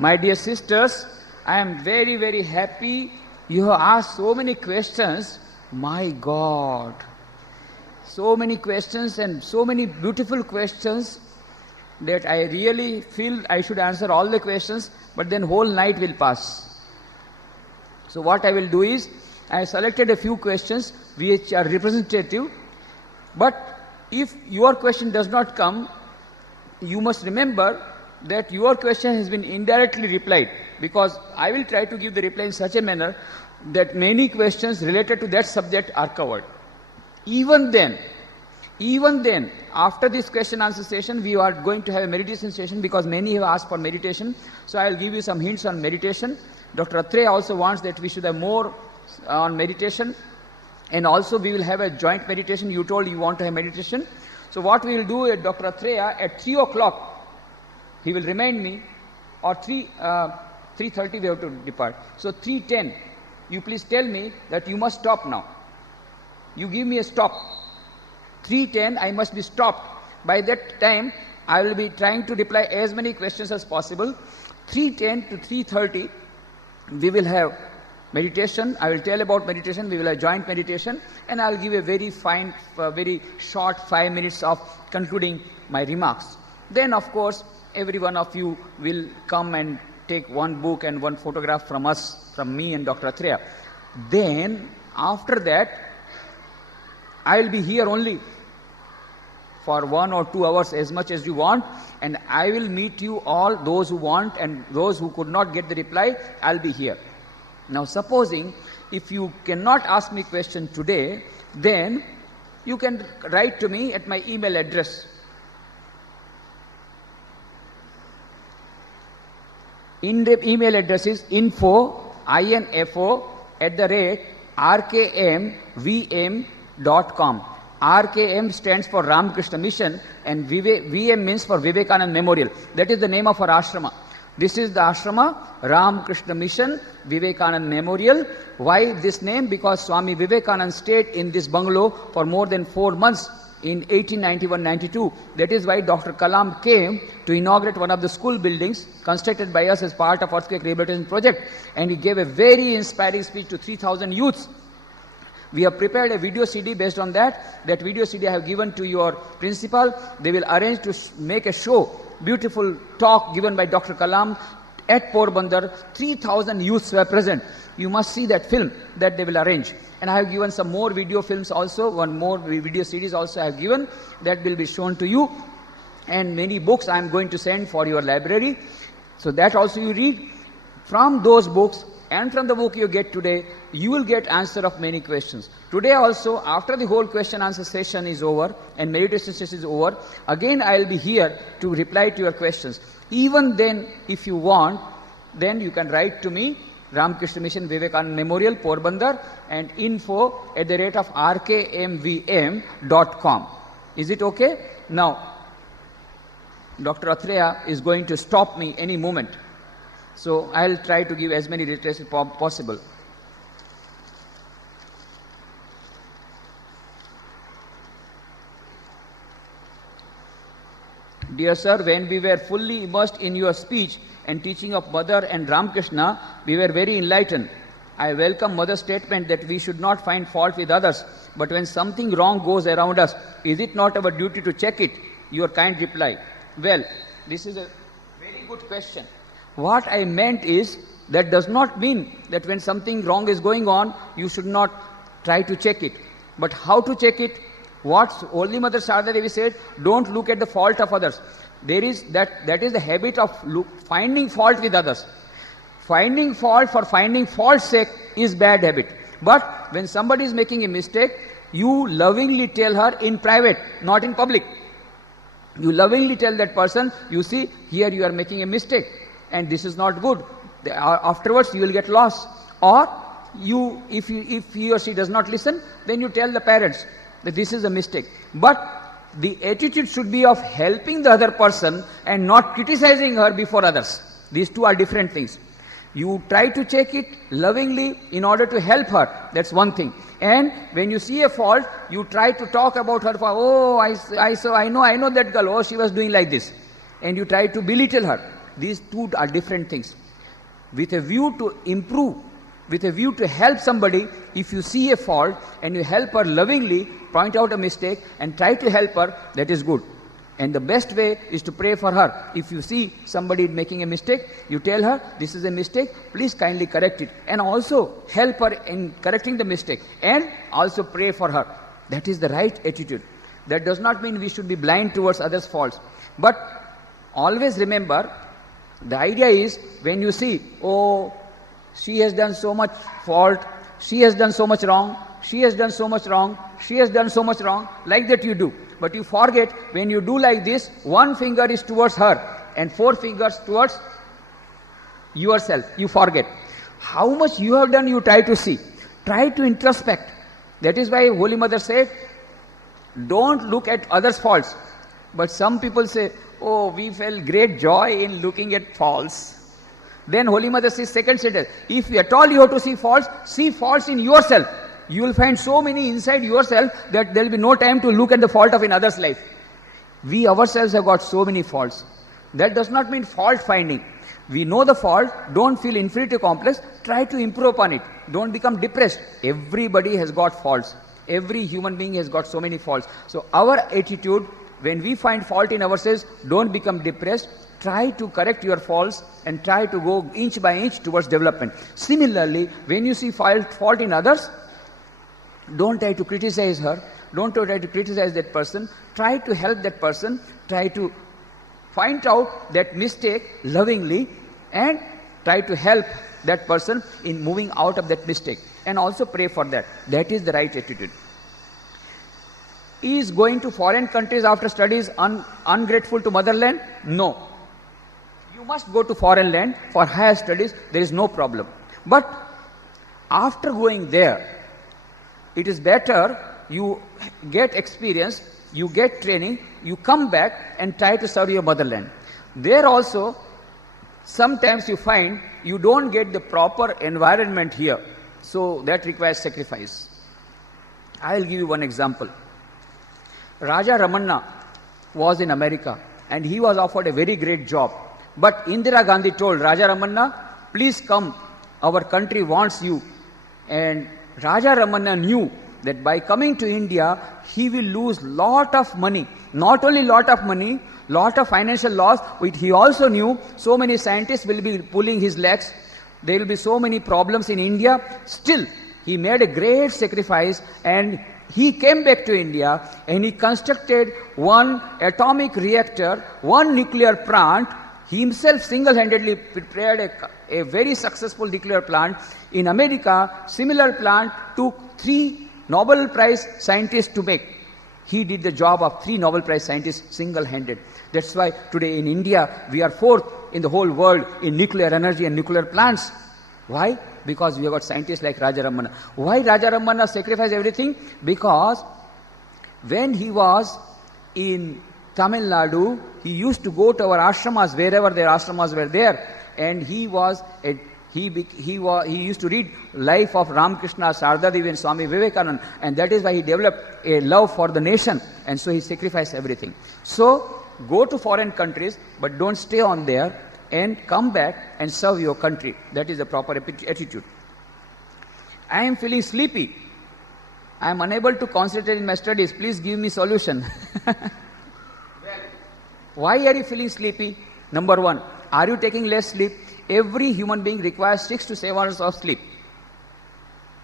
My dear sisters, I am very, very happy. You have asked so many questions. My God. So many questions and so many beautiful questions that I really feel I should answer all the questions, but then whole night will pass. So what I will do is, I selected a few questions which are representative, but if your question does not come, you must remember that your question has been indirectly replied, because I will try to give the reply in such a manner that many questions related to that subject are covered. Even then, after this question answer session, we are going to have a meditation session, because many have asked for meditation. So I will give you some hints on meditation. Dr. Atreya also wants that we should have more on meditation, and also we will have a joint meditation. You told you want to have meditation. So what we will do at Dr. Atreya at 3 o'clock, he will remind me, or 3:30 we have to depart. So 3:10, you please tell me that you must stop now. You give me a stop. 3:10 I must be stopped. By that time I will be trying to reply as many questions as possible. 3:10 to 3:30 we will have meditation. I will tell about meditation. We will have joint meditation, and I will give a very fine, very short 5 minutes of concluding my remarks. Then of course every one of you will come and take one book and one photograph from us, from me and Dr. Atreya. Then after that I will be here only for 1 or 2 hours, as much as you want, and I will meet you all, those who want and those who could not get the reply. I will be here. Now supposing if you cannot ask me question today, then you can write to me at my email address. In the email address is info@rkmvm.com. RKM stands for Ramakrishna Mission, and VM means for Vivekananda Memorial. That is the name of our ashrama. This is the ashrama, Ramakrishna Mission, Vivekananda Memorial. Why this name? Because Swami Vivekananda stayed in this bungalow for more than 4 months in 1891-92. That is why Dr. Kalam came to inaugurate one of the school buildings constructed by us as part of Earthquake Rehabilitation Project, and he gave a very inspiring speech to 3,000 youths. We have prepared a video CD based on that. That video CD I have given to your principal. They will arrange to make a show, beautiful talk given by Dr. Kalam at Porbandar. 3,000 youths were present. You must see that film that they will arrange. And I have given some more video films also, one more video series also I have given, that will be shown to you. And many books I am going to send for your library. So that also you read. From those books and from the book you get today, you will get answer of many questions. Today also, after the whole question answer session is over and meditation session is over, again I will be here to reply to your questions. Even then, if you want, then you can write to me, Ramakrishna Mission Vivekananda Memorial, Porbandar, and info@rkmvm.com. Is it okay? Now, Dr. Atreya is going to stop me any moment. So I will try to give as many details as possible. Dear sir, when we were fully immersed in your speech and teaching of Mother and Ramakrishna, we were very enlightened. I welcome Mother's statement that we should not find fault with others, but when something wrong goes around us, is it not our duty to check it? Your kind reply. Well, this is a very good question. What I meant is, that does not mean that when something wrong is going on, you should not try to check it. But how to check it? What Holy Mother Sharda Devi said, don't look at the fault of others. There is that is the habit of finding fault with others. Finding fault for finding fault's sake is bad habit. But when somebody is making a mistake, you lovingly tell her in private, not in public. You lovingly tell that person, you see, here you are making a mistake, and this is not good. Afterwards you will get lost. Or if he or she does not listen, then you tell the parents that this is a mistake. But the attitude should be of helping the other person and not criticizing her before others. These two are different things. You try to check it lovingly in order to help her. That's one thing. And when you see a fault, you try to talk about her. I know that girl. Oh, she was doing like this. And you try to belittle her. These two are different things. With a view to improve, with a view to help somebody, if you see a fault and you help her lovingly, point out a mistake and try to help her, that is good. And the best way is to pray for her. If you see somebody making a mistake, you tell her, this is a mistake, please kindly correct it. And also help her in correcting the mistake. And also pray for her. That is the right attitude. That does not mean we should be blind towards others' faults. But always remember, the idea is when you see, oh, she has done so much fault, she has done so much wrong, she has done so much wrong, she has done so much wrong, like that you do. But you forget, when you do like this, one finger is towards her and 4 fingers towards yourself. You forget. How much you have done, you try to see. Try to introspect. That is why Holy Mother said, don't look at others' faults. But some people say, oh, we felt great joy in looking at faults. Then Holy Mother says, second sentence, if at all you have to see faults in yourself. You will find so many inside yourself that there will be no time to look at the fault of another's life. We ourselves have got so many faults. That does not mean fault finding. We know the fault, don't feel inferiority complex, try to improve upon it. Don't become depressed. Everybody has got faults. Every human being has got so many faults. So our attitude, when we find fault in ourselves, don't become depressed. Try to correct your faults and try to go inch by inch towards development. Similarly, when you see fault in others, don't try to criticize her, don't try to criticize that person, try to help that person, try to find out that mistake lovingly and try to help that person in moving out of that mistake and also pray for that. That is the right attitude. Is going to foreign countries after studies ungrateful to motherland? No. You must go to foreign land for higher studies, there is no problem. But after going there, it is better you get experience, you get training, you come back and try to serve your motherland. There also, sometimes you find you don't get the proper environment here. So that requires sacrifice. I will give you one example. Raja Ramanna was in America and he was offered a very great job. But Indira Gandhi told Raja Ramanna, please come, our country wants you. And Raja Ramanna knew that by coming to India, he will lose lot of money. Not only lot of money, lot of financial loss, but he also knew so many scientists will be pulling his legs. There will be so many problems in India. Still, he made a great sacrifice and he came back to India and he constructed one atomic reactor, one nuclear plant. He himself single-handedly prepared a very successful nuclear plant. In America, similar plant took 3 Nobel Prize scientists to make. He did the job of 3 Nobel Prize scientists single-handed. That's why today in India, we are 4th in the whole world in nuclear energy and nuclear plants. Why? Because we have got scientists like Raja Ramanna. Why Raja Ramanna sacrificed everything? Because when he was in Tamil Nadu, he used to go to our ashramas, wherever their ashramas were there, and he used to read life of Ramakrishna, Sarada Devi and Swami Vivekananda, and that is why he developed a love for the nation, and so he sacrificed everything. So, go to foreign countries, but don't stay on there, and come back and serve your country. That is the proper attitude. I am feeling sleepy. I am unable to concentrate in my studies. Please give me solution. Why are you feeling sleepy? Number 1, are you taking less sleep? Every human being requires 6 to 7 hours of sleep.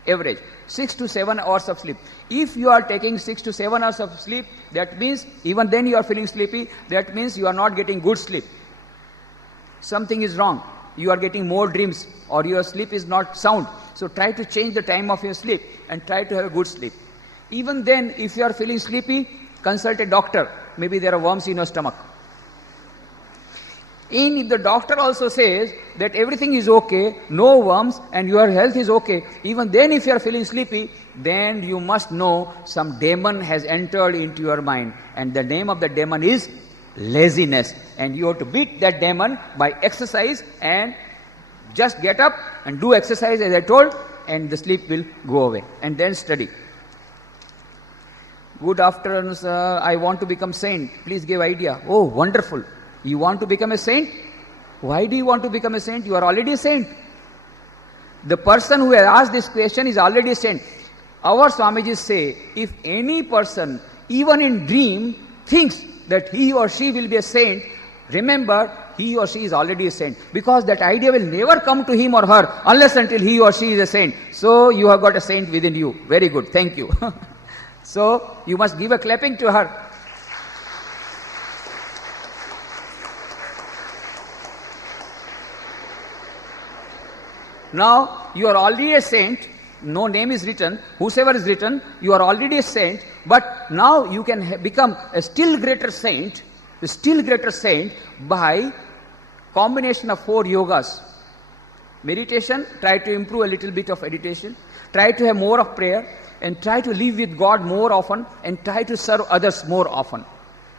Average. 6 to 7 hours of sleep. If you are taking 6 to 7 hours of sleep, that means even then you are feeling sleepy, that means you are not getting good sleep. Something is wrong. You are getting more dreams or your sleep is not sound. So try to change the time of your sleep and try to have a good sleep. Even then, if you are feeling sleepy, consult a doctor. Maybe there are worms in your stomach. If the doctor also says that everything is okay, no worms and your health is okay, even then if you are feeling sleepy, then you must know some demon has entered into your mind, and the name of the demon is laziness, and you have to beat that demon by exercise, and just get up and do exercise as I told, and the sleep will go away, and then study. Good afternoon, sir. I want to become saint. Please give idea. Oh, wonderful. You want to become a saint? Why do you want to become a saint? You are already a saint. The person who has asked this question is already a saint. Our Swamijis say, if any person, even in dream, thinks that he or she will be a saint, remember, he or she is already a saint. Because that idea will never come to him or her unless until he or she is a saint. So you have got a saint within you. Very good. Thank you. So you must give a clapping to her. Now you are already a saint. No name is written. Whosoever is written, you are already a saint. But now you can become a still greater saint by combination of 4 yogas. Meditation, try to improve a little bit of meditation. Try to have more of prayer. And try to live with God more often. And try to serve others more often.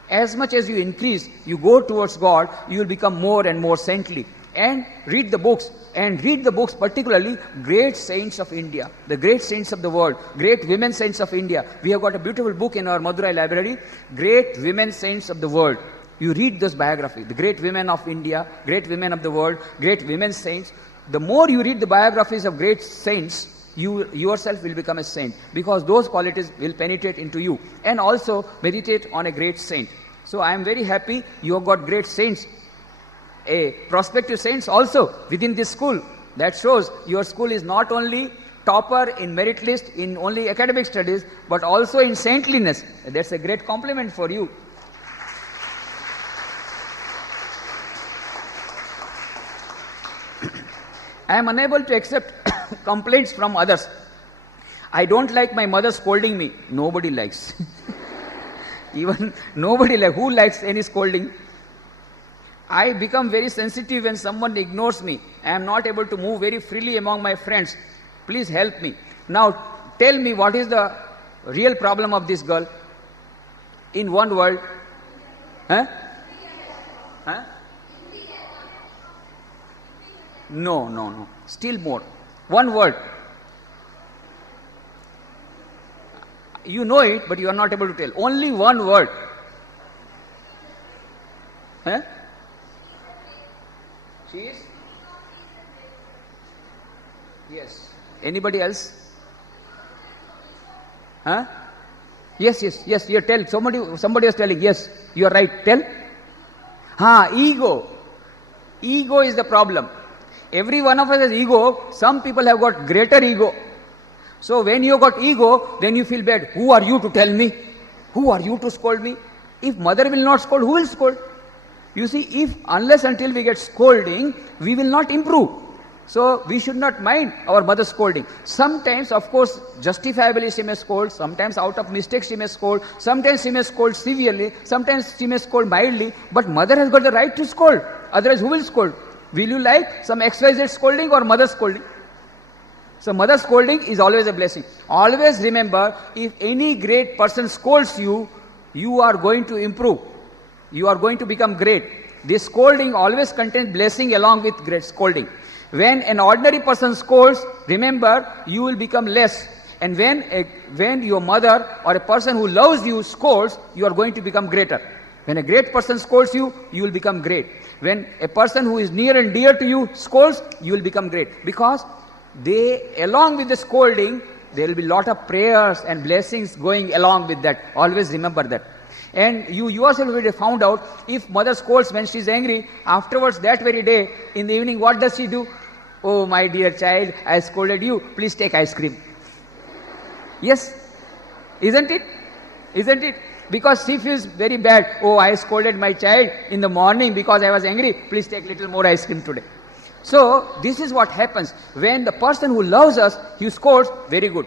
As much as you increase, you go towards God, you will become more and more saintly. And read the books. And read the books, particularly great saints of India, the great saints of the world, great women saints of India. We have got a beautiful book in our Madurai library, Great Women Saints of the World. You read this biography, the great women of India, great women of the world, great women saints. The more you read the biographies of great saints, you yourself will become a saint, because those qualities will penetrate into you. And also meditate on a great saint. So I am very happy you have got great saints, a prospective saints also within this school. That shows your school is not only topper in merit list in only academic studies, but also in saintliness. That's a great compliment for you. I am unable to accept complaints from others. I don't like my mother scolding me. Nobody likes. Even nobody likes. Who likes any scolding? I become very sensitive when someone ignores me. I am not able to move very freely among my friends. Please help me. Now tell me, what is the real problem of this girl? In one word. Huh? Huh? No. Still more. One word. You know it, but you are not able to tell. Only one word. Huh? She is? Yes. Anybody else? Huh? Yes. You tell. Somebody was telling. Yes, you are right. Tell. Ego. Ego is the problem. Every one of us has ego. Some people have got greater ego. So when you got ego, then you feel bad. Who are you to tell me? Who are you to scold me? If mother will not scold, who will scold? You see, unless until we get scolding, we will not improve. So we should not mind our mother scolding. Sometimes, of course, justifiably she may scold. Sometimes out of mistake she may scold. Sometimes she may scold severely. Sometimes she may scold mildly. But mother has got the right to scold. Otherwise, who will scold? Will you like some XYZ scolding or mother scolding? So mother scolding is always a blessing. Always remember, if any great person scolds you, you are going to improve. You are going to become great. This scolding always contains blessing along with great scolding. When an ordinary person scolds, remember, you will become less. And when your mother or a person who loves you scolds, you are going to become greater. When a great person scolds you, you will become great. When a person who is near and dear to you scolds, you will become great. Because along with the scolding, there will be lot of prayers and blessings going along with that. Always remember that. And you yourself will have found out, if mother scolds when she is angry, afterwards that very day, in the evening, what does she do? Oh, my dear child, I scolded you, please take ice cream. Yes, isn't it? Because she feels very bad. Oh, I scolded my child in the morning because I was angry, please take little more ice cream today. So, this is what happens. When the person who loves us, he scolds, very good.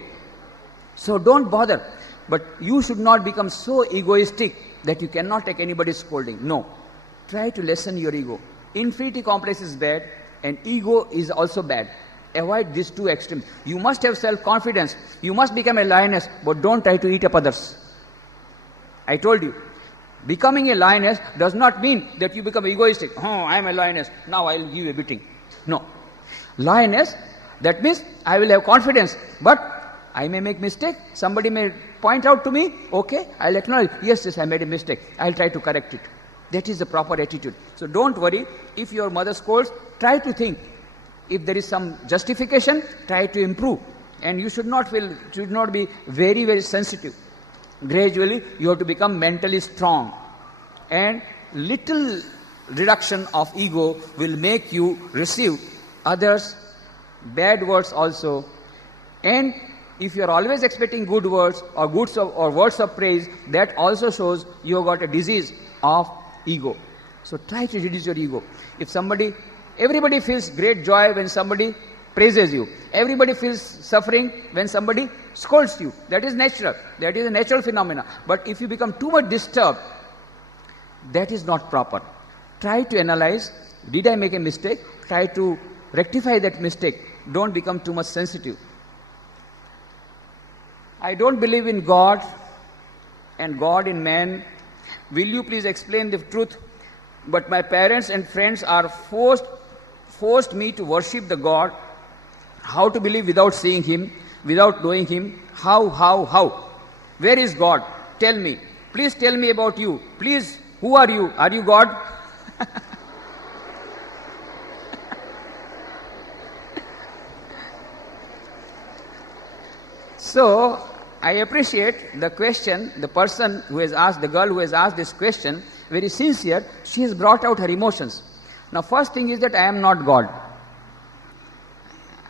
So, don't bother. But you should not become so egoistic that you cannot take anybody's scolding. No. Try to lessen your ego. Infinity complex is bad and ego is also bad. Avoid these two extremes. You must have self-confidence. You must become a lioness, but don't try to eat up others. I told you. Becoming a lioness does not mean that you become egoistic. Oh, I am a lioness. Now I will give you a beating. No. Lioness, that means I will have confidence, but I may make mistake. Somebody may point out to me, okay, I'll acknowledge, yes, I made a mistake. I'll try to correct it. That is the proper attitude. So don't worry, if your mother scolds, try to think. If there is some justification, try to improve. And you should not be very, very sensitive. Gradually, you have to become mentally strong. And little reduction of ego will make you receive others' bad words also. And if you are always expecting good words or words of praise, that also shows you have got a disease of ego. So try to reduce your ego. Everybody feels great joy when somebody praises you. Everybody feels suffering when somebody scolds you. That is natural. That is a natural phenomena. But if you become too much disturbed, that is not proper. Try to analyze, did I make a mistake? Try to rectify that mistake. Don't become too much sensitive. I don't believe in God and God in man. Will you please explain the truth? But my parents and friends are forced me to worship the God. How to believe without seeing Him, without knowing Him? How? Where is God? Tell me. Please tell me about you. Please, who are you? Are you God? So, I appreciate the question, the person who has asked, the girl who has asked this question, very sincere. She has brought out her emotions. Now, first thing is that I am not God.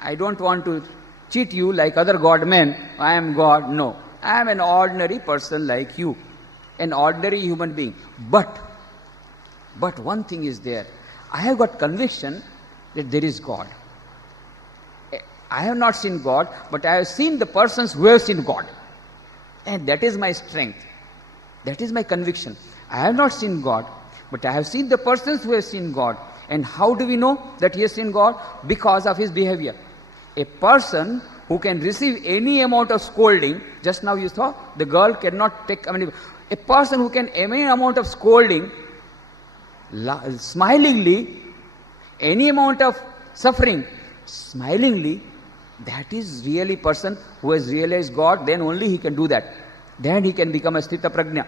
I don't want to cheat you like other God men. I am God. No. I am an ordinary person like you. An ordinary human being. But one thing is there. I have got conviction that there is God. I have not seen God, but I have seen the persons who have seen God. And that is my strength. That is my conviction. I have not seen God, but I have seen the persons who have seen God. And how do we know that he has seen God? Because of his behavior. A person who can receive any amount of scolding, just now you saw, the girl cannot take, a person who can any amount of scolding, smilingly, any amount of suffering, smilingly, that is really person who has realized God, then only he can do that. Then he can become a Sthita Prajna.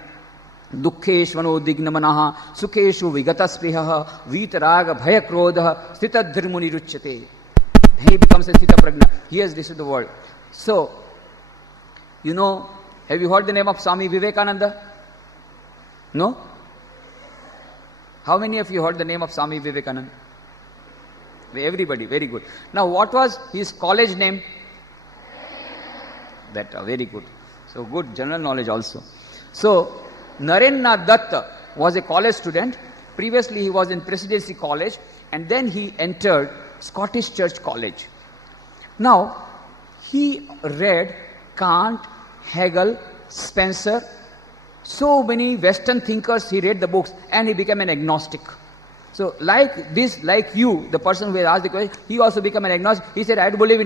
Dukkheshvano dignamanaha sukheshu vigatasprihaha vitaraga bhayakrodha Sthita Dhirmuni ruchyate. He becomes a Sthita Prajna. He has received the world. So, have you heard the name of Swami Vivekananda? No? How many of you heard the name of Swami Vivekananda? Everybody, very good. Now, what was his college name? That, very good. So, good general knowledge also. So, Narendra Dutt was a college student. Previously, he was in Presidency College, and then he entered Scottish Church College. Now, he read Kant, Hegel, Spencer, so many Western thinkers, he read the books, and he became an agnostic. So, like you, the person who has asked the question, he also became an agnostic. He said, I don't believe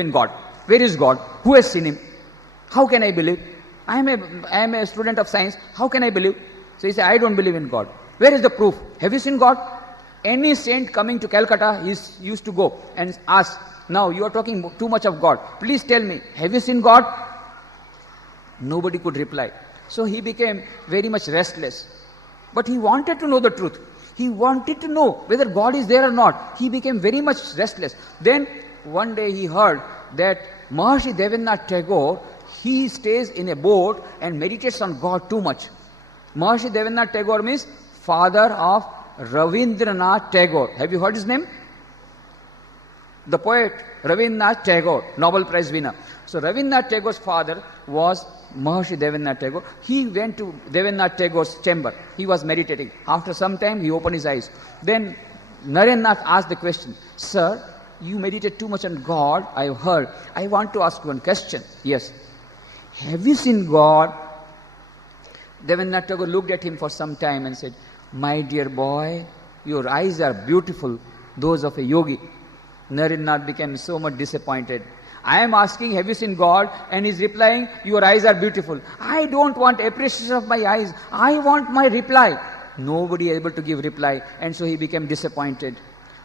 in God. Where is God? Who has seen him? How can I believe? I am a student of science. How can I believe? So he said, I don't believe in God. Where is the proof? Have you seen God? Any saint coming to Calcutta, he used to go and ask, now you are talking too much of God. Please tell me, have you seen God? Nobody could reply. So he became very much restless. But he wanted to know the truth. He wanted to know whether God is there or not. He became very much restless. Then one day he heard that Maharishi Devendranath Tagore, he stays in a boat and meditates on God too much. Maharishi Devendranath Tagore means father of Rabindranath Tagore. Have you heard his name? The poet Rabindranath Tagore, Nobel Prize winner. So Rabindranath Tagore's father was Maharishi Devendranath Tagore. He went to Devendranath Tagore's chamber. He was meditating. After some time, he opened his eyes. Then Narendranath asked the question, Sir, you meditate too much on God, I have heard. I want to ask one question. Yes. Have you seen God? Devendranath Tagore looked at him for some time and said, My dear boy, your eyes are beautiful, those of a yogi. Narendranath became so much disappointed. I am asking, have you seen God? And he is replying, your eyes are beautiful. I don't want appreciation of my eyes. I want my reply. Nobody able to give reply. And so he became disappointed.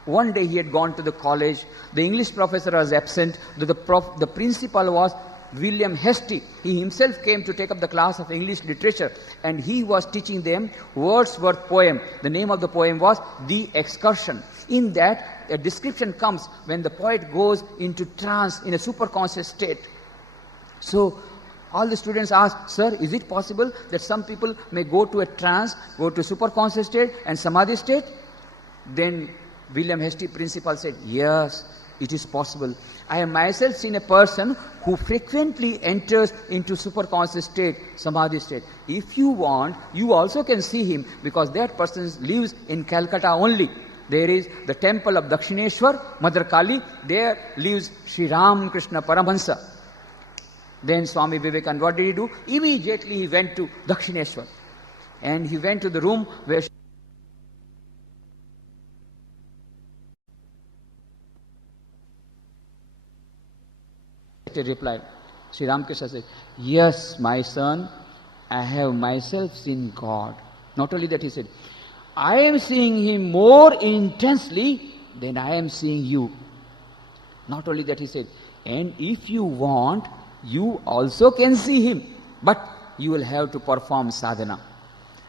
One day he had gone to the college. The English professor was absent. The principal was William Hastie, he himself came to take up the class of English literature, and he was teaching them Wordsworth poem. The name of the poem was The Excursion. In that, a description comes when the poet goes into trance in a superconscious state. So all the students asked, sir, is it possible that some people may go to a trance, go to superconscious state and samadhi state? Then William Hastie principal said, yes, it is possible. I have myself seen a person who frequently enters into superconscious state, samadhi state. If you want, you also can see him, because that person lives in Calcutta only. There is the temple of Dakshineshwar, Mother Kali. There lives Sri Ram Krishna Paramahansa. Then Swami Vivekananda, what did he do? Immediately he went to Dakshineshwar. And he went to the room where replied. Sri Ramakrishna said, yes, my son, I have myself seen God. Not only that, he said, I am seeing him more intensely than I am seeing you. Not only that, he said, and if you want, you also can see him, but you will have to perform sadhana.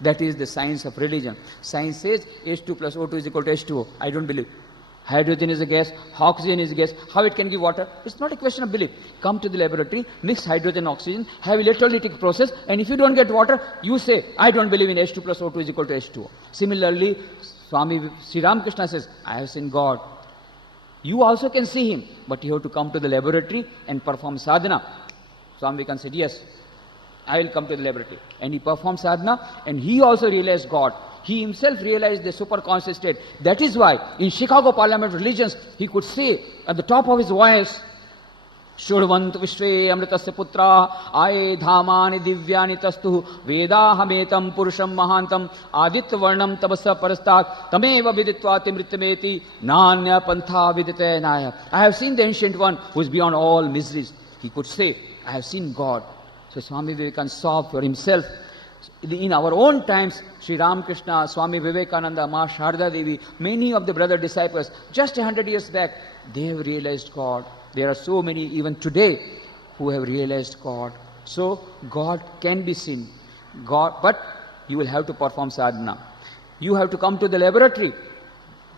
That is the science of religion. Science says H2 plus O2 is equal to H2O. I don't believe. Hydrogen is a gas, oxygen is a gas. How it can give water? It's not a question of belief. Come to the laboratory, mix hydrogen, oxygen, have electrolytic process, and if you don't get water, you say, I don't believe in H2 plus O2 is equal to H2O. Similarly, Swami Sri Ramakrishna says, I have seen God. You also can see him, but you have to come to the laboratory and perform sadhana. Swami Vivekananda said, yes, I will come to the laboratory. And he performed sadhana, and he also realized God. He himself realized the superconscious state. That is why in Chicago Parliament Religions, he could say at the top of his voice, Shurvant Vishve Amritasya Putra Aye Dhamani Divyani Tastu Vedahametam Purusham Mahantam Aditya Varnam Tabasa Parastat Tameva Viditva Timritameti Nanya Pantha Vidite Naya. I have seen the Ancient One who is beyond all miseries. He could say, I have seen God. So Swami Vivekananda saw for himself. In our own times, Sri Ramakrishna, Swami Vivekananda, Ma Sharda Devi, many of the brother disciples, just 100 years back, they have realized God. There are so many even today who have realized God. So God can be seen. God, but you will have to perform sadhana. You have to come to the laboratory.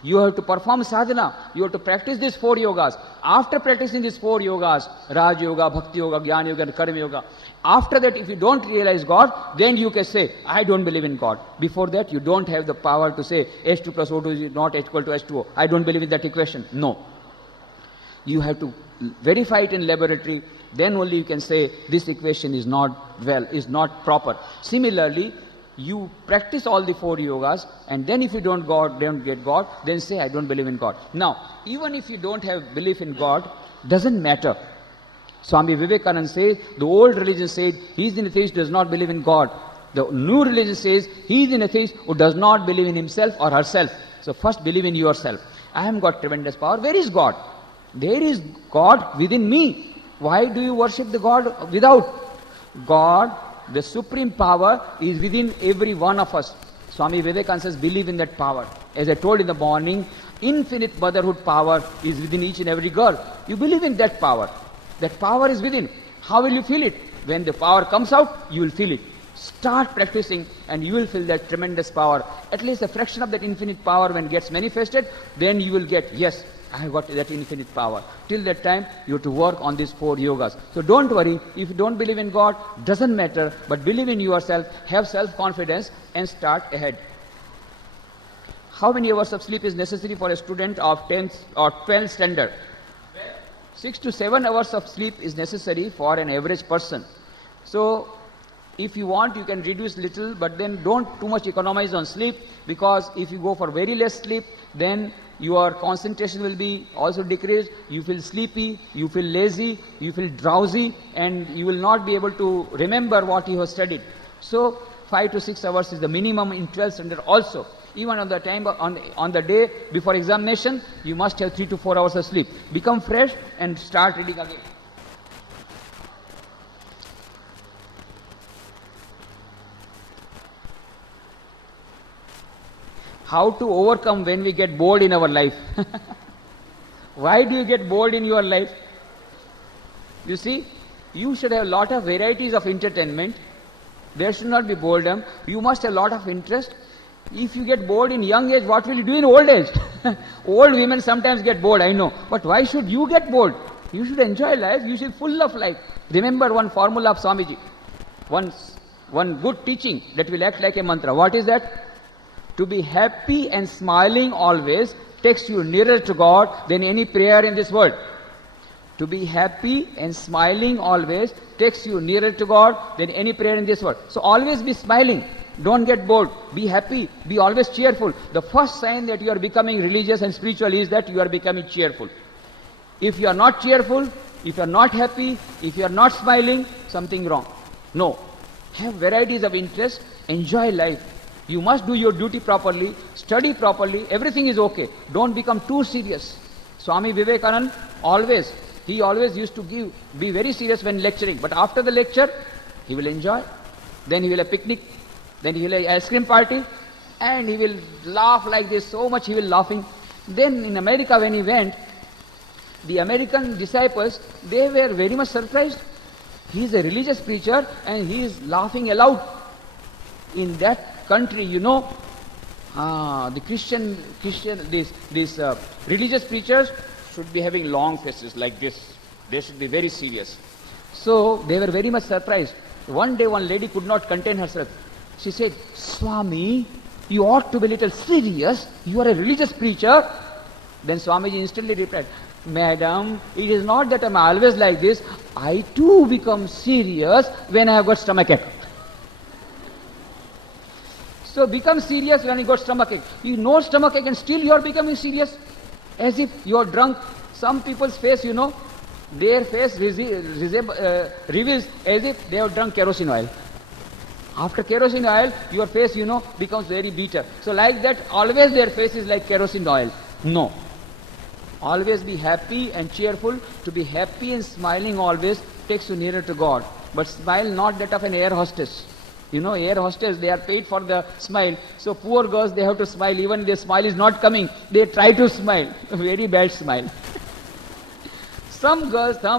You have to perform sadhana. You have to practice these 4 yogas. After practicing these 4 yogas, Raj Yoga, Bhakti Yoga, Jnana Yoga and Karma Yoga, after that, if you don't realize God, then you can say, I don't believe in God. Before that, you don't have the power to say H2 plus O2 is not equal to H2O. I don't believe in that equation. No. You have to verify it in laboratory. Then only you can say this equation is not well, is not proper. Similarly, you practice all the 4 yogas, and then if you don't get God, then say I don't believe in God. Now, even if you don't have belief in God, doesn't matter. Swami Vivekananda says, the old religion said, he is an atheist who does not believe in God. The new religion says, he is an atheist who does not believe in himself or herself. So first believe in yourself. I have got tremendous power. Where is God? There is God within me. Why do you worship the God without? God, the supreme power, is within every one of us. Swami Vivekananda says, believe in that power. As I told in the morning, infinite motherhood power is within each and every girl. You believe in that power. That power is within. How will you feel it? When the power comes out, you will feel it. Start practicing and you will feel that tremendous power. At least a fraction of that infinite power when it gets manifested, then you will get, yes, I have got that infinite power. Till that time, you have to work on these 4 yogas. So don't worry, if you don't believe in God, doesn't matter, but believe in yourself, have self-confidence and start ahead. How many hours of sleep is necessary for a student of 10th or 12th standard? 6 to 7 hours of sleep is necessary for an average person. So, if you want, you can reduce little, but then don't too much economize on sleep, because if you go for very less sleep, then your concentration will be also decreased, you feel sleepy, you feel lazy, you feel drowsy, and you will not be able to remember what you have studied. So, 5 to 6 hours is the minimum in 12th standard also. Even on the time on the day before examination, you must have 3 to 4 hours of sleep. Become fresh and start reading again. How to overcome when we get bored in our life? Why do you get bored in your life? You see, You should have a lot of varieties of entertainment. There should not be boredom. You must have a lot of interest. If you get bored in young age, what will you do in old age? Old women sometimes get bored, I know. But why should you get bored? You should enjoy life. You should be full of life. Remember one formula of Swamiji. One good teaching that will act like a mantra. What is that? To be happy and smiling always takes you nearer to God than any prayer in this world. To be happy and smiling always takes you nearer to God than any prayer in this world. So always be smiling. Don't get bored. Be happy. Be always cheerful. The first sign that you are becoming religious and spiritual is that you are becoming cheerful. If you are not cheerful, if you are not happy, if you are not smiling, something wrong. No. Have varieties of interest. Enjoy life. You must do your duty properly. Study properly. Everything is okay. Don't become too serious. Swami Vivekananda he always used to be very serious when lecturing. But after the lecture, he will enjoy. Then he will have picnic. Then he will have ice cream party. And he will laugh like this. So much he will laughing. Then in America when he went, the American disciples, they were very much surprised. He is a religious preacher and he is laughing aloud. In that country, the these religious preachers should be having long faces like this. They should be very serious. So they were very much surprised. One day one lady could not contain herself. She said, Swami, you ought to be a little serious. You are a religious preacher. Then Swamiji instantly replied, Madam, it is not that I am always like this. I too become serious when I have got stomachache. So become serious when you got stomachache. You know stomachache and still you are becoming serious. As if you are drunk. Some people's face, their face reveals as if they have drunk kerosene oil. After kerosene oil, your face, becomes very bitter. So like that, always their face is like kerosene oil. No. Always be happy and cheerful. To be happy and smiling always takes you nearer to God. But smile not that of an air hostess. Air hostess, they are paid for the smile. So poor girls, they have to smile. Even if their smile is not coming, they try to smile. A very bad smile. Some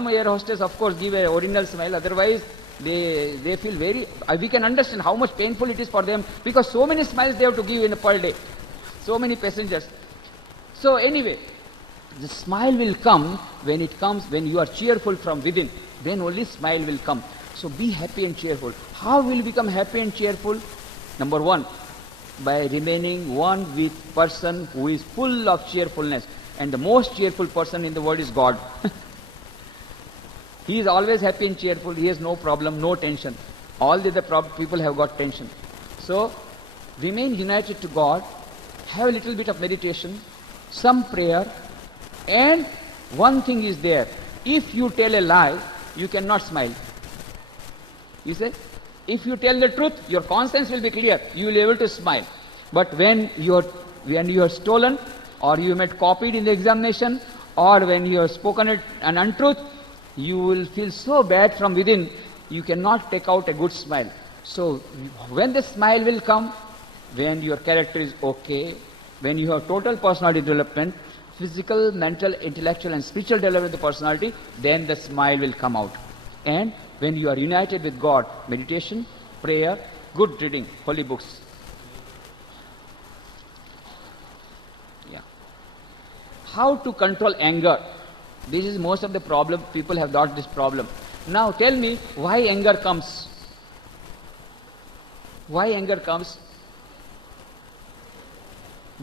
air hostess, of course, give an original smile. Otherwise, they feel very... we can understand how much painful it is for them. Because so many smiles they have to give in a per day. So many passengers. So anyway, the smile will come when you are cheerful from within. Then only smile will come. So be happy and cheerful. How will you become happy and cheerful? Number one, by remaining one with person who is full of cheerfulness. And the most cheerful person in the world is God. He is always happy and cheerful. He has no problem, no tension. All the other people have got tension. So remain united to God. Have a little bit of meditation, some prayer. And one thing is there. If you tell a lie, you cannot smile. You say, if you tell the truth, your conscience will be clear. You will be able to smile. But when you are stolen, or you met copied in the examination, or when you have spoken an untruth, you will feel so bad from within, you cannot take out a good smile. So when the smile will come, when your character is okay, when you have total personality development, physical, mental, intellectual and spiritual development of the personality, then the smile will come out. And when you are united with God, meditation, prayer, good reading, holy books. Yeah. How to control anger? This is most of the problem. People have got this problem. Now tell me why anger comes. Why anger comes?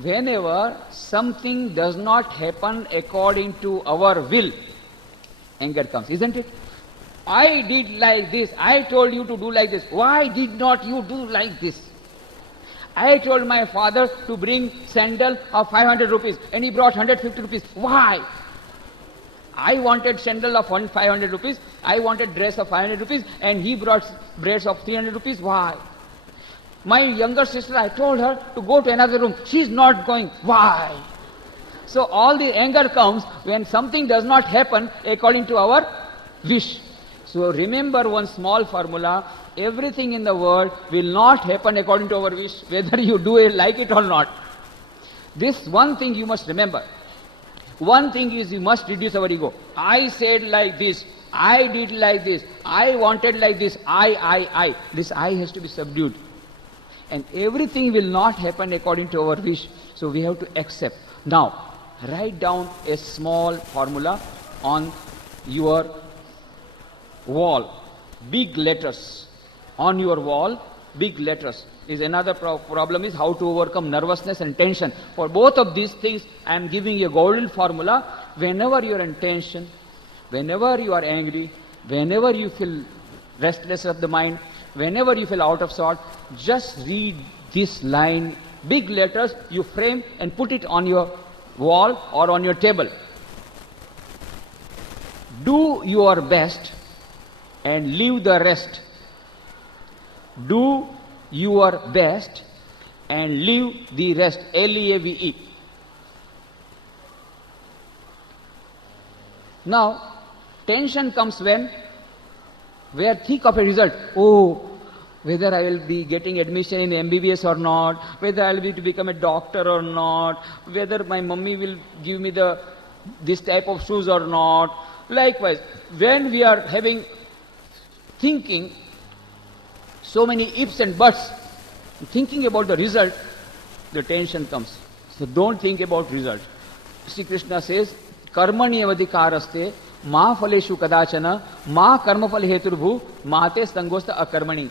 Whenever something does not happen according to our will, anger comes, isn't it? I did like this. I told you to do like this. Why did not you do like this? I told my father to bring sandal of 500 rupees and he brought 150 rupees. Why? I wanted sandal of 500 rupees. I wanted dress of 500 rupees and he brought dress of 300 rupees. Why? My younger sister, I told her to go to another room. She is not going. Why? So all the anger comes when something does not happen according to our wish. So remember one small formula, everything in the world will not happen according to our wish, whether you do it, like it or not. This one thing you must remember. One thing is you must reduce our ego. I said like this, I did like this, I wanted like this, I. This I has to be subdued. And everything will not happen according to our wish. So we have to accept. Now, write down a small formula on your wall. Big letters. On your wall, big letters. Is another problem is how to overcome nervousness and tension. For both of these things, I am giving you a golden formula. Whenever you are in tension, whenever you are angry, whenever you feel restless of the mind, whenever you feel out of sort, just read this line, big letters, you frame and put it on your wall or on your table. Do your best and leave the rest. Do your best and leave the rest. L-E-A-V-E. Now, tension comes when we are thick of a result. Oh, whether I will be getting admission in MBBS or not, whether I will be to become a doctor or not, whether my mummy will give me this type of shoes or not. Likewise, when we are thinking so many ifs and buts, thinking about the result, the tension comes. So don't think about result. Sri Krishna says, Karmani avadhikaraste ma phaleshu kadachana ma karmafal heturbhu mahate sangosta akarmani.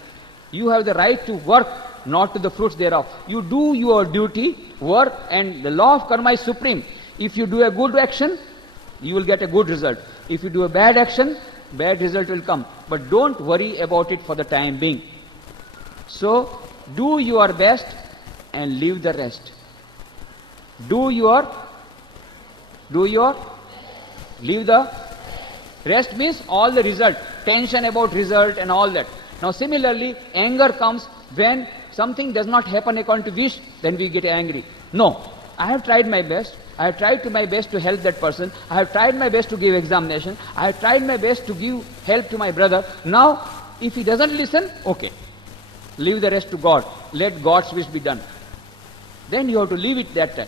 You have the right to work, not to the fruits thereof. You do your duty, work, and the law of karma is supreme. If you do a good action, you will get a good result. If you do a bad action, bad result will come. But don't worry about it for the time being. So, do your best and leave the rest. Leave the rest means all the result, tension about result and all that. Now similarly, anger comes when something does not happen according to wish, then we get angry. No, I have tried my best. I have tried my best to help that person. I have tried my best to give examination. I have tried my best to give help to my brother. Now, if he doesn't listen, okay. Leave the rest to God. Let God's wish be done. Then you have to leave it that time.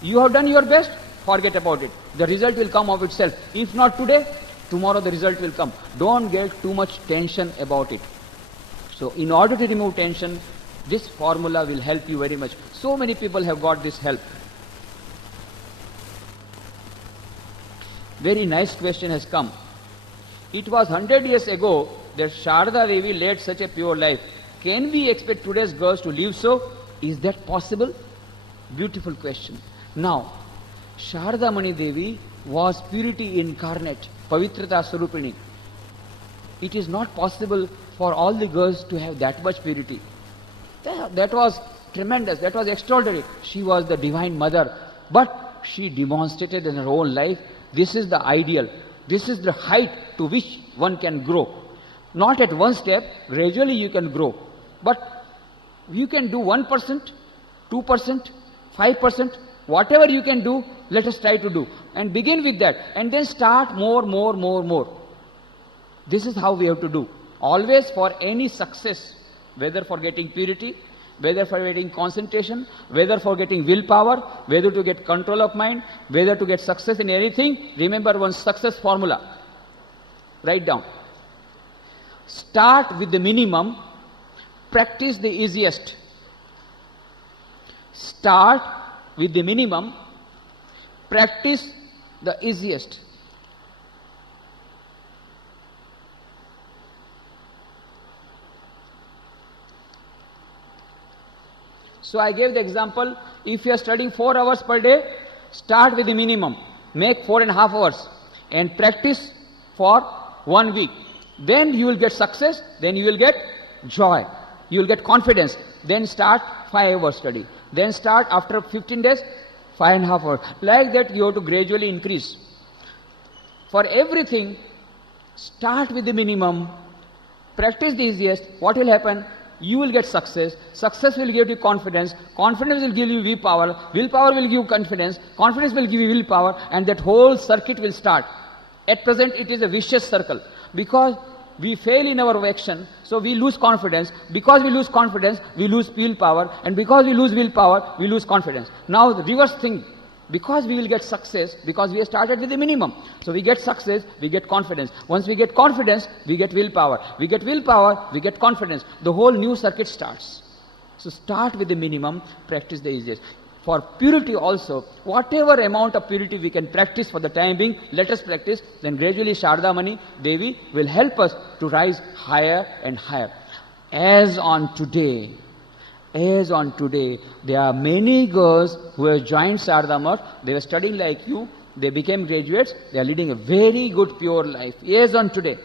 You have done your best, forget about it. The result will come of itself. If not today, tomorrow the result will come. Don't get too much tension about it. So in order to remove tension, this formula will help you very much. So many people have got this help. Very nice question has come. It was 100 years ago that Sharda Devi led such a pure life. Can we expect today's girls to live so? Is that possible? Beautiful question. Now, Sharda Mani Devi was purity incarnate, Pavitrata Swarupini. It is not possible for all the girls to have that much purity. That was tremendous, that was extraordinary. She was the divine mother, but she demonstrated in her own life, this is the ideal, this is the height to which one can grow. Not at one step, gradually you can grow. But you can do 1%, 2%, 5%, whatever you can do, let us try to do. And begin with that. And then start more. This is how we have to do. Always for any success, whether for getting purity, whether for getting concentration, whether for getting willpower, whether to get control of mind, whether to get success in anything, remember one success formula. Write down. Start with the minimum, practice the easiest. Start with the minimum, practice the easiest. So I gave the example, if you are studying 4 hours per day, start with the minimum, make 4.5 hours and practice for 1 week. Then you will get success, then you will get joy, you will get confidence. Then start 5 hours study. Then start after 15 days, 5.5 hours. Like that you have to gradually increase. For everything, start with the minimum, practice the easiest. What will happen? You will get success. Success will give you confidence. Confidence will give you willpower. Willpower will give you confidence. Confidence will give you willpower. And that whole circuit will start. At present, it is a vicious circle. Because we fail in our action, so we lose confidence. Because we lose confidence, we lose willpower. And because we lose willpower, we lose confidence. Now the reverse thing Because we will get success, because we have started with the minimum. So we get success, we get confidence. Once we get confidence, we get willpower. We get willpower, we get confidence. The whole new circuit starts. So start with the minimum, practice the easiest. For purity also, whatever amount of purity we can practice for the time being, let us practice. Then gradually Shardamani Devi will help us to rise higher and higher. As on today, there are many girls who have joined Sharda Math. They were studying like you. They became graduates. They are leading a very good, pure life. As on today,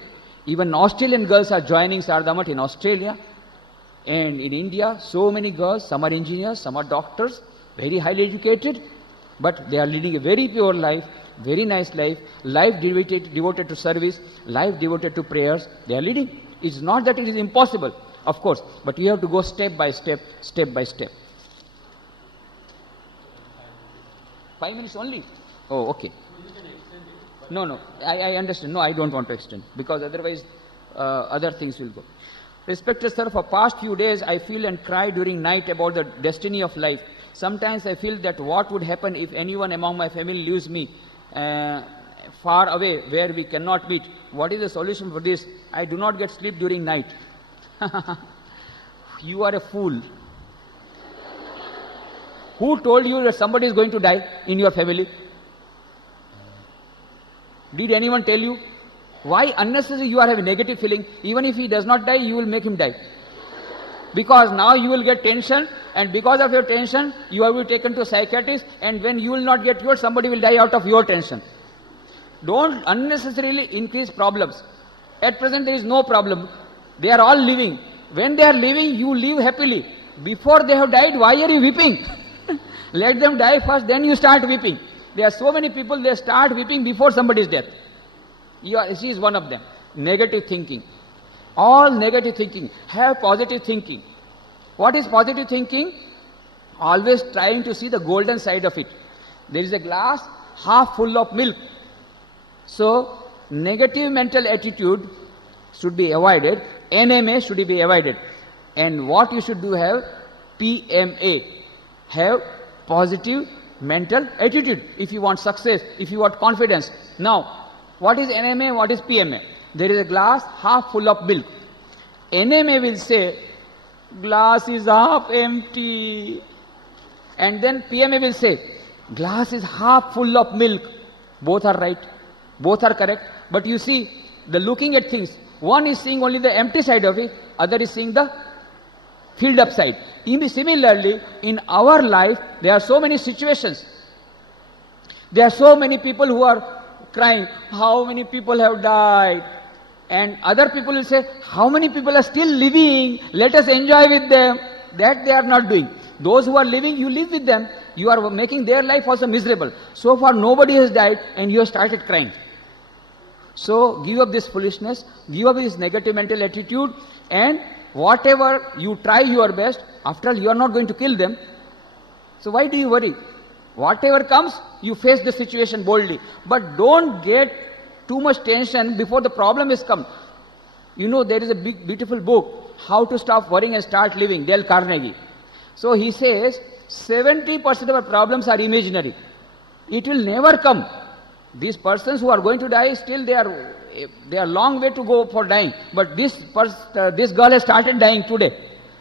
even Australian girls are joining Sharda Math in Australia. And in India, so many girls, some are engineers, some are doctors, very highly educated, but they are leading a very pure life, very nice life devoted to service, life devoted to prayers. They are leading. It's not that it is impossible, of course, but you have to go step by step, step by step. 5 minutes only? Oh, okay. No, I understand. No, I don't want to extend, because otherwise other things will go. Respected sir, for past few days I feel and cry during night about the destiny of life. Sometimes I feel that what would happen if anyone among my family leaves me far away where we cannot meet. What is the solution for this? I do not get sleep during night. You are a fool. Who told you that somebody is going to die in your family? Did anyone tell you? Why unnecessarily you are having negative feeling? Even if he does not die, you will make him die. Because now you will get tension, and because of your tension, you will be taken to a psychiatrist, and when you will not get cured, somebody will die out of your tension. Don't unnecessarily increase problems. At present there is no problem. They are all living. When they are living, you live happily. Before they have died, why are you weeping? Let them die first, then you start weeping. There are so many people, they start weeping before somebody's death. She is one of them. Negative thinking. All negative thinking. Have positive thinking. What is positive thinking? Always trying to see the golden side of it. There is a glass half full of milk. So, negative mental attitude should be avoided. NMA should be avoided. And what you should do have? PMA. Have positive mental attitude. If you want success, if you want confidence. Now, what is NMA? What is PMA? There is a glass half full of milk. NMA will say, glass is half empty. And then PMA will say, glass is half full of milk. Both are right. Both are correct. But you see, the looking at things, one is seeing only the empty side of it, other is seeing the filled up side. Similarly, in our life, there are so many situations. There are so many people who are crying, how many people have died? And other people will say, how many people are still living? Let us enjoy with them. That they are not doing. Those who are living, you live with them. You are making their life also miserable. So far nobody has died and you have started crying. So give up this foolishness, give up this negative mental attitude, and whatever you try your best, after all you are not going to kill them. So why do you worry? Whatever comes, you face the situation boldly. But don't get too much tension before the problem has come. You know, there is a big, beautiful book, How to Stop Worrying and Start Living, Dale Carnegie. So he says, 70% of our problems are imaginary. It will never come. These persons who are going to die, still they are long way to go for dying. But this girl has started dying today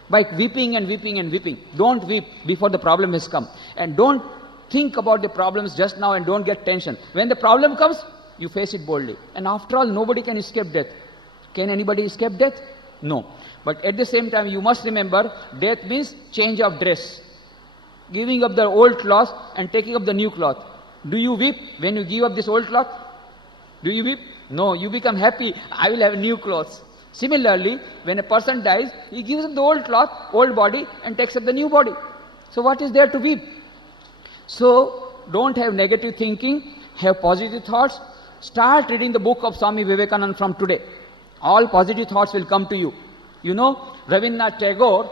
by weeping and weeping and weeping. Don't weep before the problem has come. And don't think about the problems just now and don't get tension. When the problem comes, you face it boldly. And after all, nobody can escape death. Can anybody escape death? No. But at the same time, you must remember, death means change of dress. Giving up the old cloth and taking up the new cloth. Do you weep when you give up this old cloth? Do you weep? No, you become happy. I will have new clothes. Similarly, when a person dies, he gives up the old cloth, old body, and takes up the new body. So what is there to weep? So, don't have negative thinking, have positive thoughts. Start reading the book of Swami Vivekananda from today. All positive thoughts will come to you. You know, Rabindranath Tagore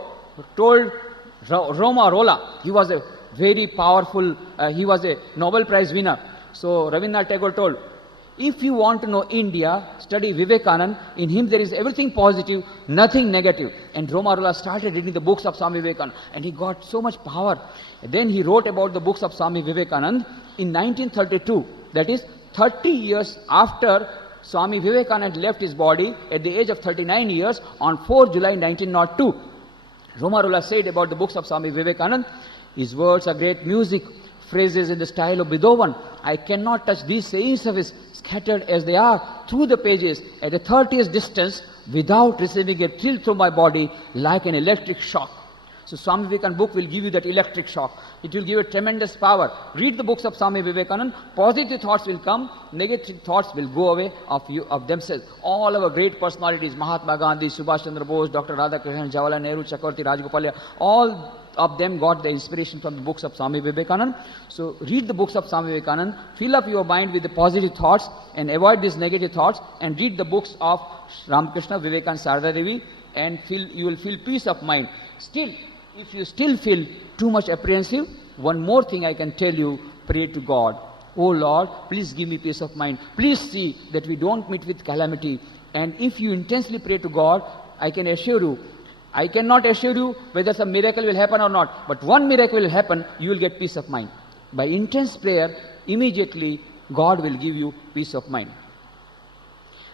told Roma Rolla, he was a very powerful, he was a Nobel Prize winner. So Rabindranath Tagore told, If you want to know India, study Vivekananda. In him there is everything positive, nothing negative. And Romarola started reading the books of Swami Vivekananda, and he got so much power. Then he wrote about the books of Swami Vivekananda in 1932, that is 30 years after Swami Vivekananda left his body at the age of 39 years on 4 July 1902. Romarola said about the books of Swami Vivekananda, his words are great music, phrases in the style of Beethoven. I cannot touch these sayings of his, scattered as they are through the pages at a 30th distance without receiving a thrill through my body like an electric shock. So Swami Vivekananda book will give you that electric shock. It will give a tremendous power. Read the books of Swami Vivekananda. Positive thoughts will come, negative thoughts will go away of themselves. All our great personalities, Mahatma Gandhi, Subhash Chandra Bose, Dr. Radhakrishnan, Jawaharlal Nehru, Chakravarti Rajagopal, all of them got the inspiration from the books of Swami Vivekananda. So read the books of Swami Vivekananda, fill up your mind with the positive thoughts and avoid these negative thoughts, and read the books of Ramakrishna, Vivekananda, Sarada Devi, and you will feel peace of mind. Still, if you still feel too much apprehensive, one more thing I can tell you, pray to God. Oh Lord, please give me peace of mind. Please see that we don't meet with calamity. And if you intensely pray to God, I can assure you, I cannot assure you whether some miracle will happen or not, but one miracle will happen, you will get peace of mind. By intense prayer, immediately God will give you peace of mind.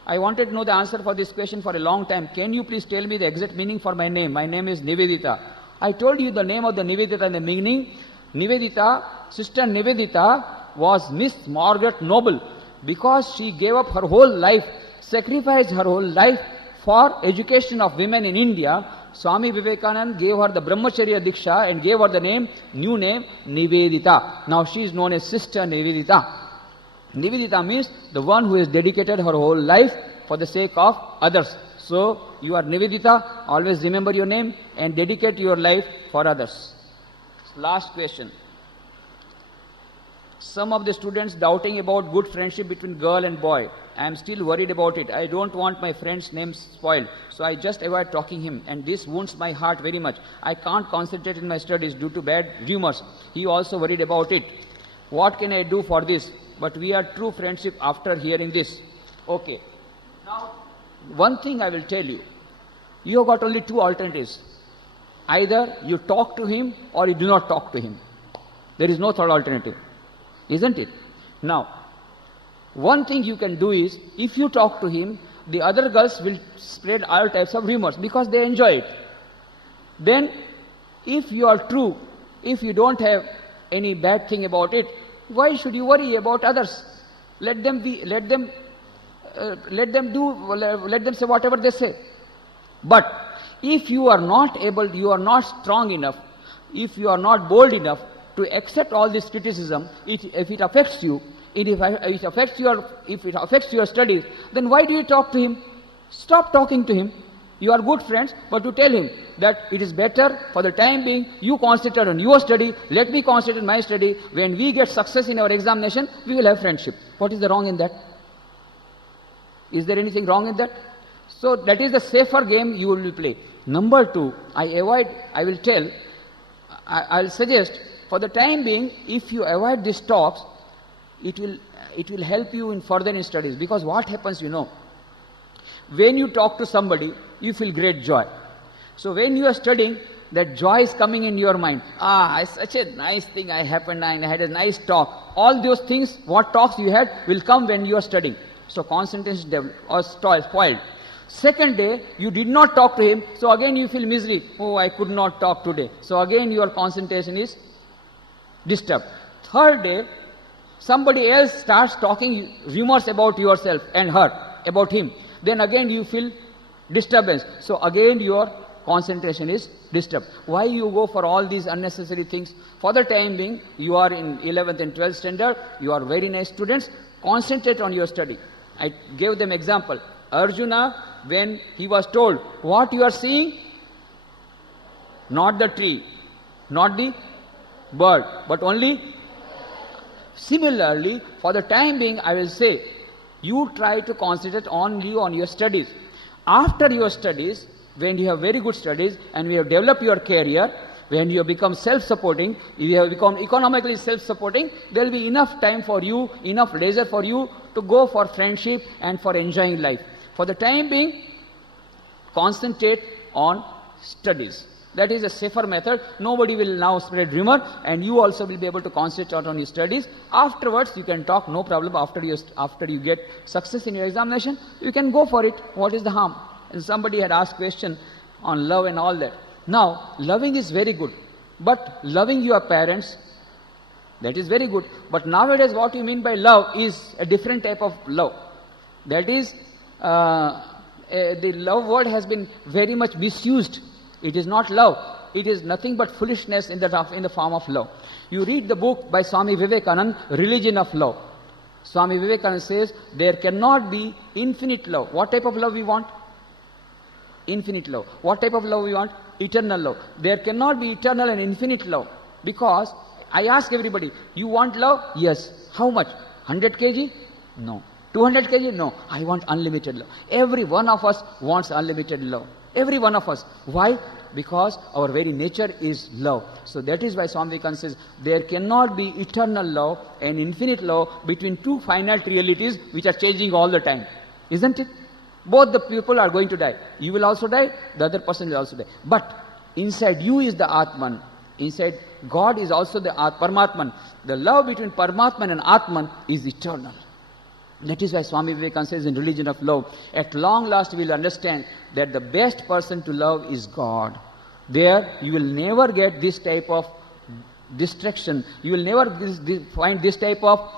I wanted to know the answer for this question for a long time. Can you please tell me the exact meaning for my name? My name is Nivedita. I told you the name of the Nivedita and the meaning. Nivedita, Sister Nivedita was Miss Margaret Noble because she gave up her whole life, sacrificed her whole life for education of women in India. Swami Vivekananda gave her the Brahmacharya Diksha and gave her the new name, Nivedita. Now she is known as Sister Nivedita. Nivedita means the one who has dedicated her whole life for the sake of others. So you are Nivedita, always remember your name and dedicate your life for others. Last question. Some of the students doubting about good friendship between girl and boy. I am still worried about it. I don't want my friend's name spoiled. So I just avoid talking him, and this wounds my heart very much. I can't concentrate in my studies due to bad rumors. He also worried about it. What can I do for this? But we are true friendship after hearing this. Okay. Now, one thing I will tell you. You have got only two alternatives. Either you talk to him or you do not talk to him. There is no third alternative. Isn't it? Now, one thing you can do is, if you talk to him, the other girls will spread all types of rumors because they enjoy it. Then, if you are true, if you don't have any bad thing about it, why should you worry about others? Let them say whatever they say. But if you are not able, you are not strong enough, if you are not bold enough to accept all this criticism, if it affects you, if it affects your studies, then why do you talk to him? Stop talking to him. You are good friends, but you tell him that it is better for the time being, you concentrate on your study, let me concentrate on my study. When we get success in our examination, we will have friendship. What is the wrong in that? Is there anything wrong in that? So that is the safer game you will play. Number two, I'll suggest, for the time being, if you avoid these talks, it will help you in further studies. Because what happens, when you talk to somebody, you feel great joy. So when you are studying, that joy is coming in your mind. Such a nice thing happened, I had a nice talk. All those things, what talks you had, will come when you are studying. So concentration is spoiled. Second day, you did not talk to him, so again you feel misery. Oh, I could not talk today. So again your concentration is disturbed. Third day, somebody else starts talking rumors about yourself and her, about him. Then again you feel disturbance. So again your concentration is disturbed. Why you go for all these unnecessary things? For the time being, you are in 11th and 12th standard, you are very nice students, concentrate on your study. I gave them example. Arjuna, when he was told, what you are seeing? Not the tree, not the bird, but only. Similarly, for the time being, I will say, you try to concentrate only on your studies. After your studies, when you have very good studies and you have developed your career, When you have become self-supporting, if you have become economically self-supporting, there will be enough time for you, enough leisure for you to go for friendship and for enjoying life. For the time being, concentrate on studies. That is a safer method. Nobody will now spread rumor, and you also will be able to concentrate on your studies. Afterwards, you can talk, no problem. After you get success in your examination, you can go for it. What is the harm? And somebody had asked question on love and all that. Now, loving is very good, but loving your parents, that is very good. But nowadays, what you mean by love is a different type of love. That is, the love word has been very much misused. It is not love. It is nothing but foolishness in the form of love. You read the book by Swami Vivekananda, Religion of Love. Swami Vivekananda says there cannot be infinite love. What type of love we want? Infinite love. What type of love we want? Eternal love. There cannot be eternal and infinite love, because I ask everybody, you want love? Yes. How much? 100 kg? No. 200 kg? No. I want unlimited love. Every one of us wants unlimited love. Every one of us. Why? Because our very nature is love. So that is why Swami Vivekananda says there cannot be eternal love and infinite love between two finite realities which are changing all the time. Isn't it? Both the people are going to die. You will also die, the other person will also die. But inside you is the Atman. Inside God is also the Paramatman. The love between Paramatman and Atman is eternal. That is why Swami Vivekananda says in Religion of Love, at long last we will understand that the best person to love is God. There you will never get this type of distraction. You will never find this type of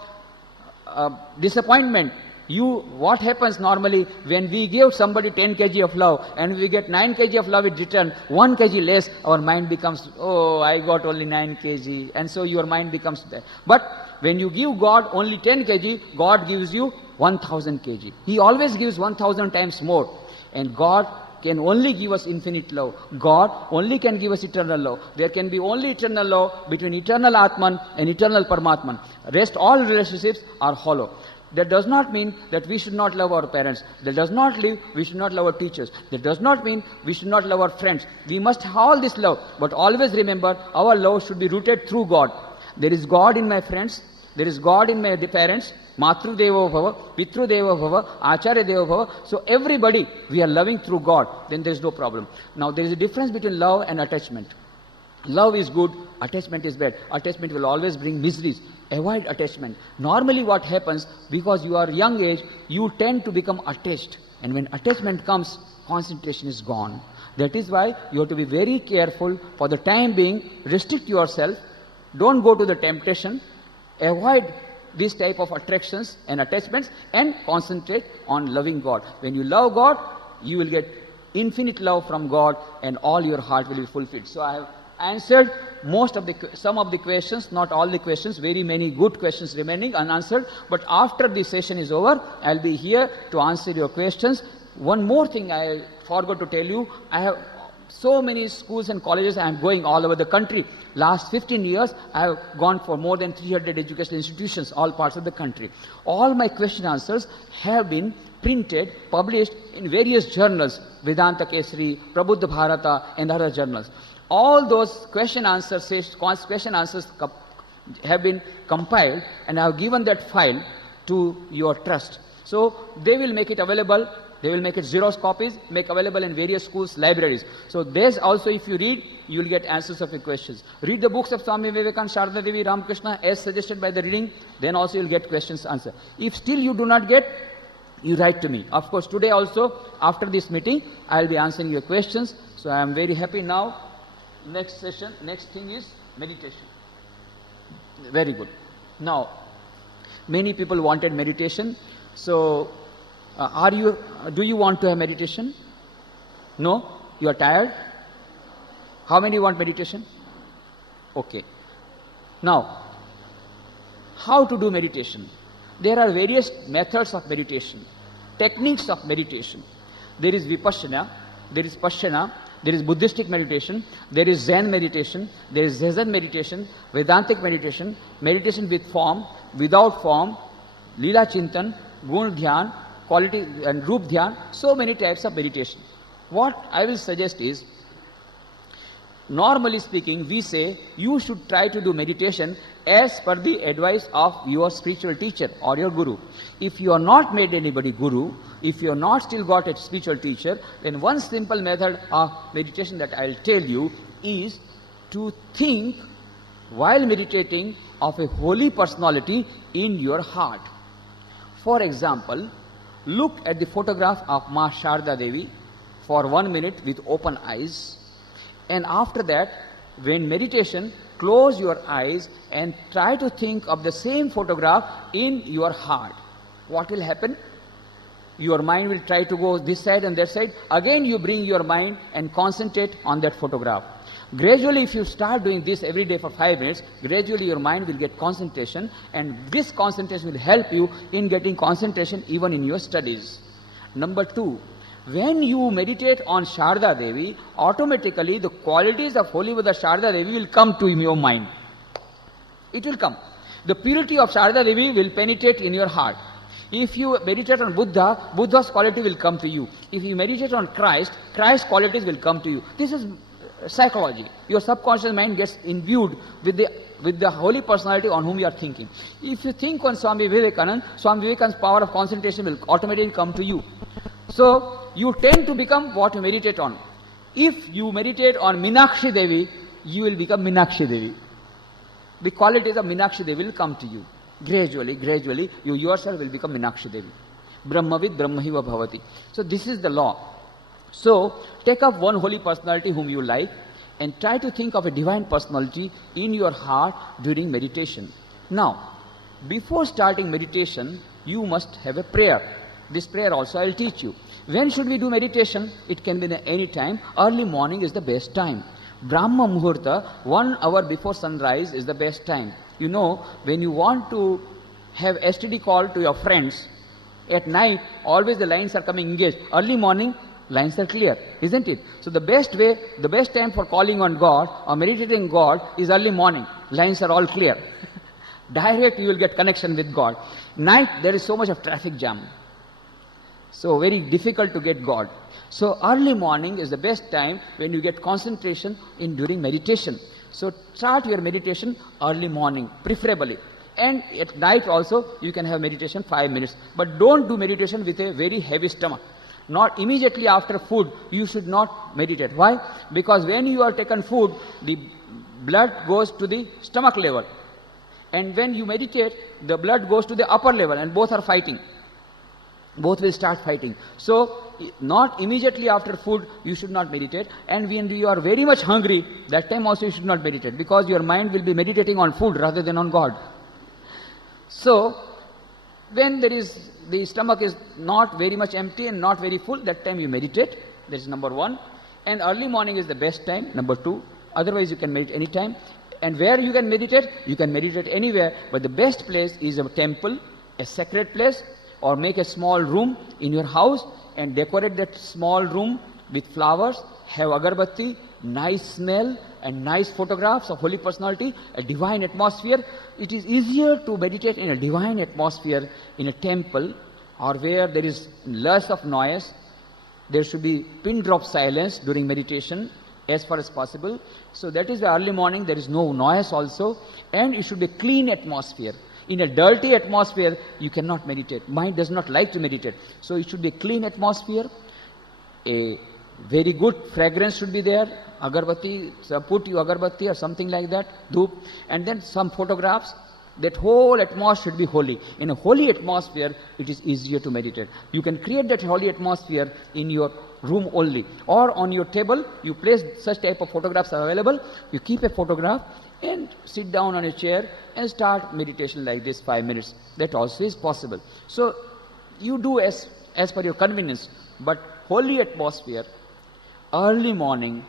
disappointment. What happens normally when we give somebody 10 kg of love and we get 9 kg of love in return, 1 kg less, our mind becomes, oh, I got only 9 kg, and so your mind becomes there. But when you give God only 10 kg, God gives you 1000 kg. He always gives 1000 times more. And God can only give us infinite love. God only can give us eternal love. There can be only eternal love between eternal Atman and eternal Paramatman. Rest all relationships are hollow. That does not mean that we should not love our parents. That does not mean we should not love our teachers. That does not mean we should not love our friends. We must have all this love. But always remember, our love should be rooted through God. There is God in my friends. There is God in my parents. Matru Devo Bhava, Pitru Devo Bhava, Acharya Devo Bhava. So everybody we are loving through God. Then there is no problem. Now there is a difference between love and attachment. Love is good, attachment is bad. Attachment will always bring miseries. Avoid attachment. Normally what happens, because you are young age, you tend to become attached. And when attachment comes, concentration is gone. That is why you have to be very careful. For the time being, restrict yourself. Don't go to the temptation. Avoid this type of attractions and attachments and concentrate on loving God. When you love God, you will get infinite love from God and all your heart will be fulfilled. So I have answered some of the questions, not all the questions, very many good questions remaining unanswered. But after the session is over, I'll be here to answer your questions. One more thing I forgot to tell you, I have so many schools and colleges. I am going all over the country. Last 15 years, I have gone for more than 300 educational institutions, all parts of the country. All my question answers have been printed, published in various journals, Vedanta Kesari, Prabuddha Bharata, and other journals. All those question answers have been compiled, and I have given that file to your trust. So they will make it available. They will make it Xerox copies, make available in various schools, libraries. So there's also, if you read, you will get answers of your questions. Read the books of Swami Vivekananda, Sharda Devi, Ramakrishna, as suggested by the reading, then also you'll get questions answered. If still you do not get, you write to me. Of course, today also, after this meeting, I'll be answering your questions. So I am very happy now. Next session, next thing is meditation. Very good. Now, many people wanted meditation. So, do you want to have meditation? No? You are tired? How many want meditation? Okay. Now, how to do meditation? There are various methods of meditation, techniques of meditation. There is Vipassana, there is Pashyana, there is Buddhistic meditation, there is Zen meditation, there is Zazen meditation, Vedantic meditation, meditation with form, without form, Leela Chintan, Gun Dhyan, quality and Roop Dhyan, so many types of meditation. What I will suggest is, Normally speaking, we say you should try to do meditation as per the advice of your spiritual teacher or your guru. If you are not made anybody guru, if you are not still got a spiritual teacher, then one simple method of meditation that I'll tell you is to think while meditating of a holy personality in your heart. For example, look at the photograph of Ma Sharda Devi for 1 minute with open eyes. And after that, when meditation, close your eyes and try to think of the same photograph in your heart. What will happen? Your mind will try to go this side and that side. Again you bring your mind and concentrate on that photograph. Gradually, if you start doing this every day for 5 minutes, gradually your mind will get concentration, and this concentration will help you in getting concentration even in your studies. Number 2, when you meditate on Sharda Devi, automatically the qualities of Holy Mother Sharda Devi will come to your mind. It will come. The purity of Sharda Devi will penetrate in your heart. If you meditate on Buddha, Buddha's quality will come to you. If you meditate on Christ, Christ's qualities will come to you. This is psychology. Your subconscious mind gets imbued with the holy personality on whom you are thinking. If you think on Swami Vivekananda's power of concentration will automatically come to you. So, you tend to become what you meditate on. If you meditate on Meenakshi Devi, you will become Meenakshi Devi. The qualities of Meenakshi Devi will come to you. Gradually, you yourself will become Meenakshi Devi. Brahmavid Brahmahiva Bhavati. So, this is the law. So, take up one holy personality whom you like and try to think of a divine personality in your heart during meditation. Now, before starting meditation, you must have a prayer. This prayer also I will teach you. When should we do meditation? It can be any time. Early morning is the best time. Brahma Muhurta, 1 hour before sunrise is the best time. You know, when you want to have STD call to your friends, at night, always the lines are coming engaged. Early morning, lines are clear, isn't it? So the best way, the best time for calling on God or meditating on God is early morning. Lines are all clear. Direct you will get connection with God. Night, there is so much of traffic jam. So very difficult to get God. So early morning is the best time when you get concentration during meditation. So start your meditation early morning, preferably. And at night also you can have meditation 5 minutes. But don't do meditation with a very heavy stomach. Not immediately after food, you should not meditate. Why? Because when you are taken food, the blood goes to the stomach level. And when you meditate, the blood goes to the upper level and both are fighting. Both will start fighting. So, not immediately after food, you should not meditate. And when you are very much hungry, that time also you should not meditate, because your mind will be meditating on food rather than on God. So, when the stomach is not very much empty and not very full, that time you meditate. That is number 1. And early morning is the best time, number 2. Otherwise you can meditate any time. And where you can meditate? You can meditate anywhere, but the best place is a temple, a sacred place, or make a small room in your house and decorate that small room with flowers, have agarbatti, nice smell and nice photographs of holy personality, a divine atmosphere. It is easier to meditate in a divine atmosphere in a temple, or where there is less of noise. There should be pin drop silence during meditation as far as possible. So that is the early morning, there is no noise also, and it should be a clean atmosphere. In a dirty atmosphere, you cannot meditate. Mind does not like to meditate. So it should be a clean atmosphere. A very good fragrance should be there. Agarbatti, put you agarbatti or something like that, dhoop, and then some photographs. That whole atmosphere should be holy. In a holy atmosphere, it is easier to meditate. You can create that holy atmosphere in your room only, or on your table. You place such type of photographs are available. You keep a photograph and sit down on a chair and start meditation like this 5 minutes. That also is possible. So you do as per your convenience, but holy atmosphere, early morning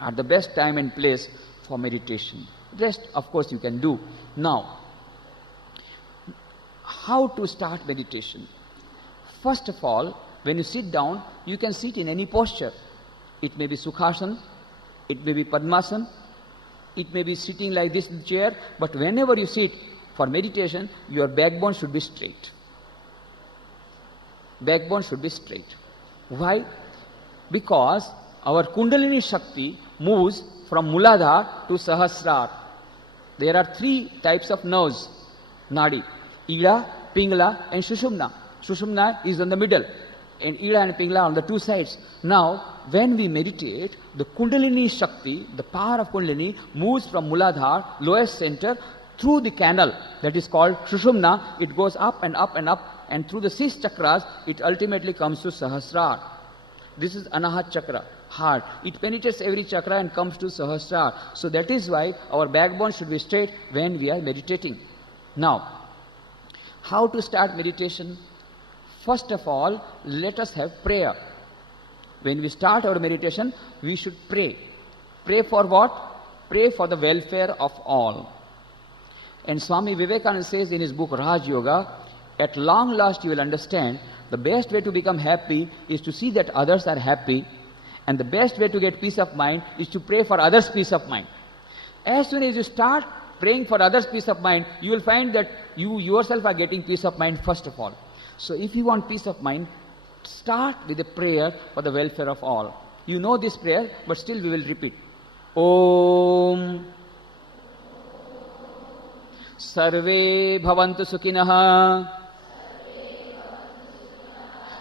are the best time and place for meditation. Rest, of course, you can do. Now, how to start meditation? First of all, when you sit down, you can sit in any posture. It may be Sukhasana, it may be Padmasana, it may be sitting like this in the chair, but whenever you sit for meditation, your backbone should be straight. Backbone should be straight. Why? Because our Kundalini Shakti moves from Muladhara to Sahasrara. There are 3 types of nerves, Nadi: Ida, Pingala and Sushumna. Sushumna is in the middle and Ida and Pingala on the 2 sides. Now, when we meditate, the Kundalini Shakti, the power of Kundalini, moves from Muladhara, lowest center, through the canal that is called Sushumna. It goes up and up and up, and through the 6 chakras, it ultimately comes to Sahasrara. This is Anahat Chakra, heart. It penetrates every chakra and comes to Sahasrara. So that is why our backbone should be straight when we are meditating. Now, how to start meditation? First of all, let us have prayer. When we start our meditation, we should pray. Pray for what? Pray for the welfare of all. And Swami Vivekananda says in his book Raj Yoga, at long last you will understand the best way to become happy is to see that others are happy, and the best way to get peace of mind is to pray for others' peace of mind. As soon as you start praying for others' peace of mind, you will find that you yourself are getting peace of mind first of all. So if you want peace of mind, start with a prayer for the welfare of all. You know this prayer, but still we will repeat. Om Sarve Bhavantu Sukhinah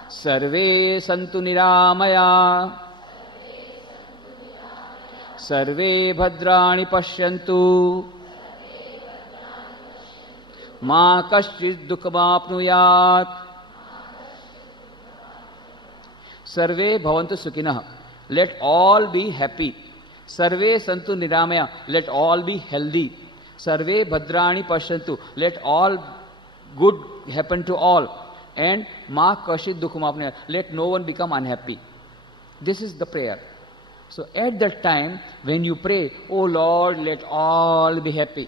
Sarve Santu Niramaya Sarve Bhadrani Pashyantu Ma Kaschid Dukhamapnuyat Sarve Bhavantu Sukhinah. Let all be happy. Sarve Santu Niramaya. Let all be healthy. Sarve Bhadrani Pashyantu. Let all good happen to all. And Ma Kashid Dukhamapnuyat. Let no one become unhappy. This is the prayer. So at that time, when you pray, O Lord, let all be happy.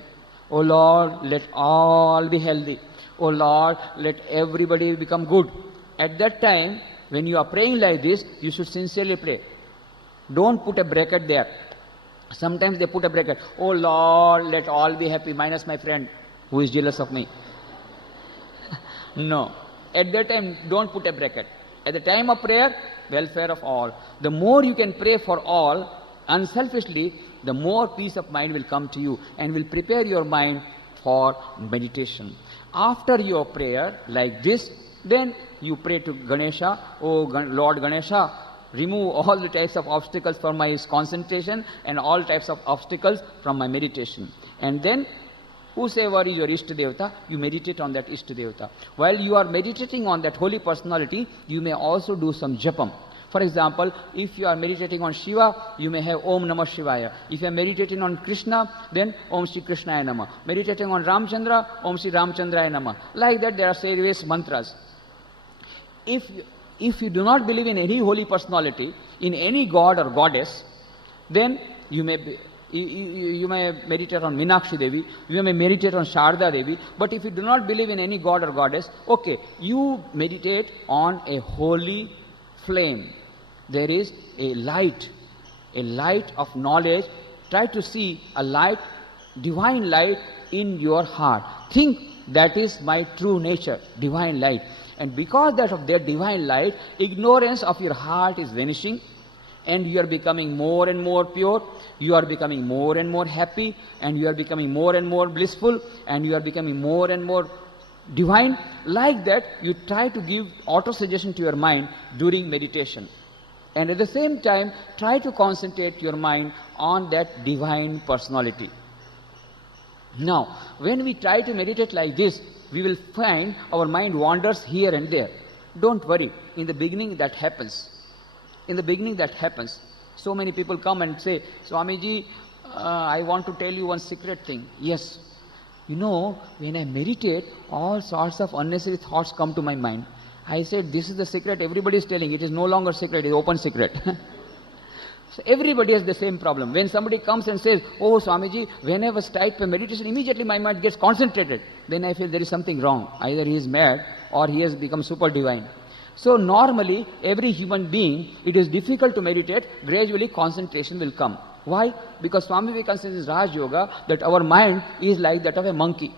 O Lord, let all be healthy. O Lord, let everybody become good. At that time, when you are praying like this, you should sincerely pray. Don't put a bracket there. Sometimes they put a bracket. Oh Lord, let all be happy, minus my friend who is jealous of me. No. At that time, don't put a bracket. At the time of prayer, welfare of all. The more you can pray for all, unselfishly, the more peace of mind will come to you and will prepare your mind for meditation. After your prayer like this, then you pray to Ganesha. Oh Lord Ganesha, remove all the types of obstacles from my concentration and all types of obstacles from my meditation. And then whosoever is your Ishta Devata, you meditate on that Ishta Devata. While you are meditating on that holy personality, you may also do some japam. For example, if you are meditating on Shiva, you may have Om Namah Shivaya. If you are meditating on Krishna, then Om Shri Krishnaya Namah. Meditating on Ramchandra, Om Shri Ramchandraya Namah. Like that, there are various mantras. If you do not believe in any holy personality, in any god or goddess, then you may meditate on Meenakshi Devi, you may meditate on Sharda Devi, but if you do not believe in any god or goddess, okay, you meditate on a holy flame. There is a light of knowledge. Try to see a light, divine light in your heart. Think that is my true nature, divine light. And because of that divine light, ignorance of your heart is vanishing, and you are becoming more and more pure, you are becoming more and more happy, and you are becoming more and more blissful, and you are becoming more and more divine. Like that, you try to give auto-suggestion to your mind during meditation. And at the same time, try to concentrate your mind on that divine personality. Now, when we try to meditate like this, we will find our mind wanders here and there. Don't worry. In the beginning, that happens. So many people come and say, Swamiji, I want to tell you one secret thing. Yes. You know, when I meditate, all sorts of unnecessary thoughts come to my mind. I said, this is the secret everybody is telling. It is no longer secret, it is open secret. So everybody has the same problem. When somebody comes and says, oh Swamiji, when I was type meditation, immediately my mind gets concentrated. Then I feel there is something wrong. Either he is mad or he has become super divine. So normally, every human being, it is difficult to meditate. Gradually concentration will come. Why? Because Swami Vivekananda says in Raj Yoga that our mind is like that of a monkey.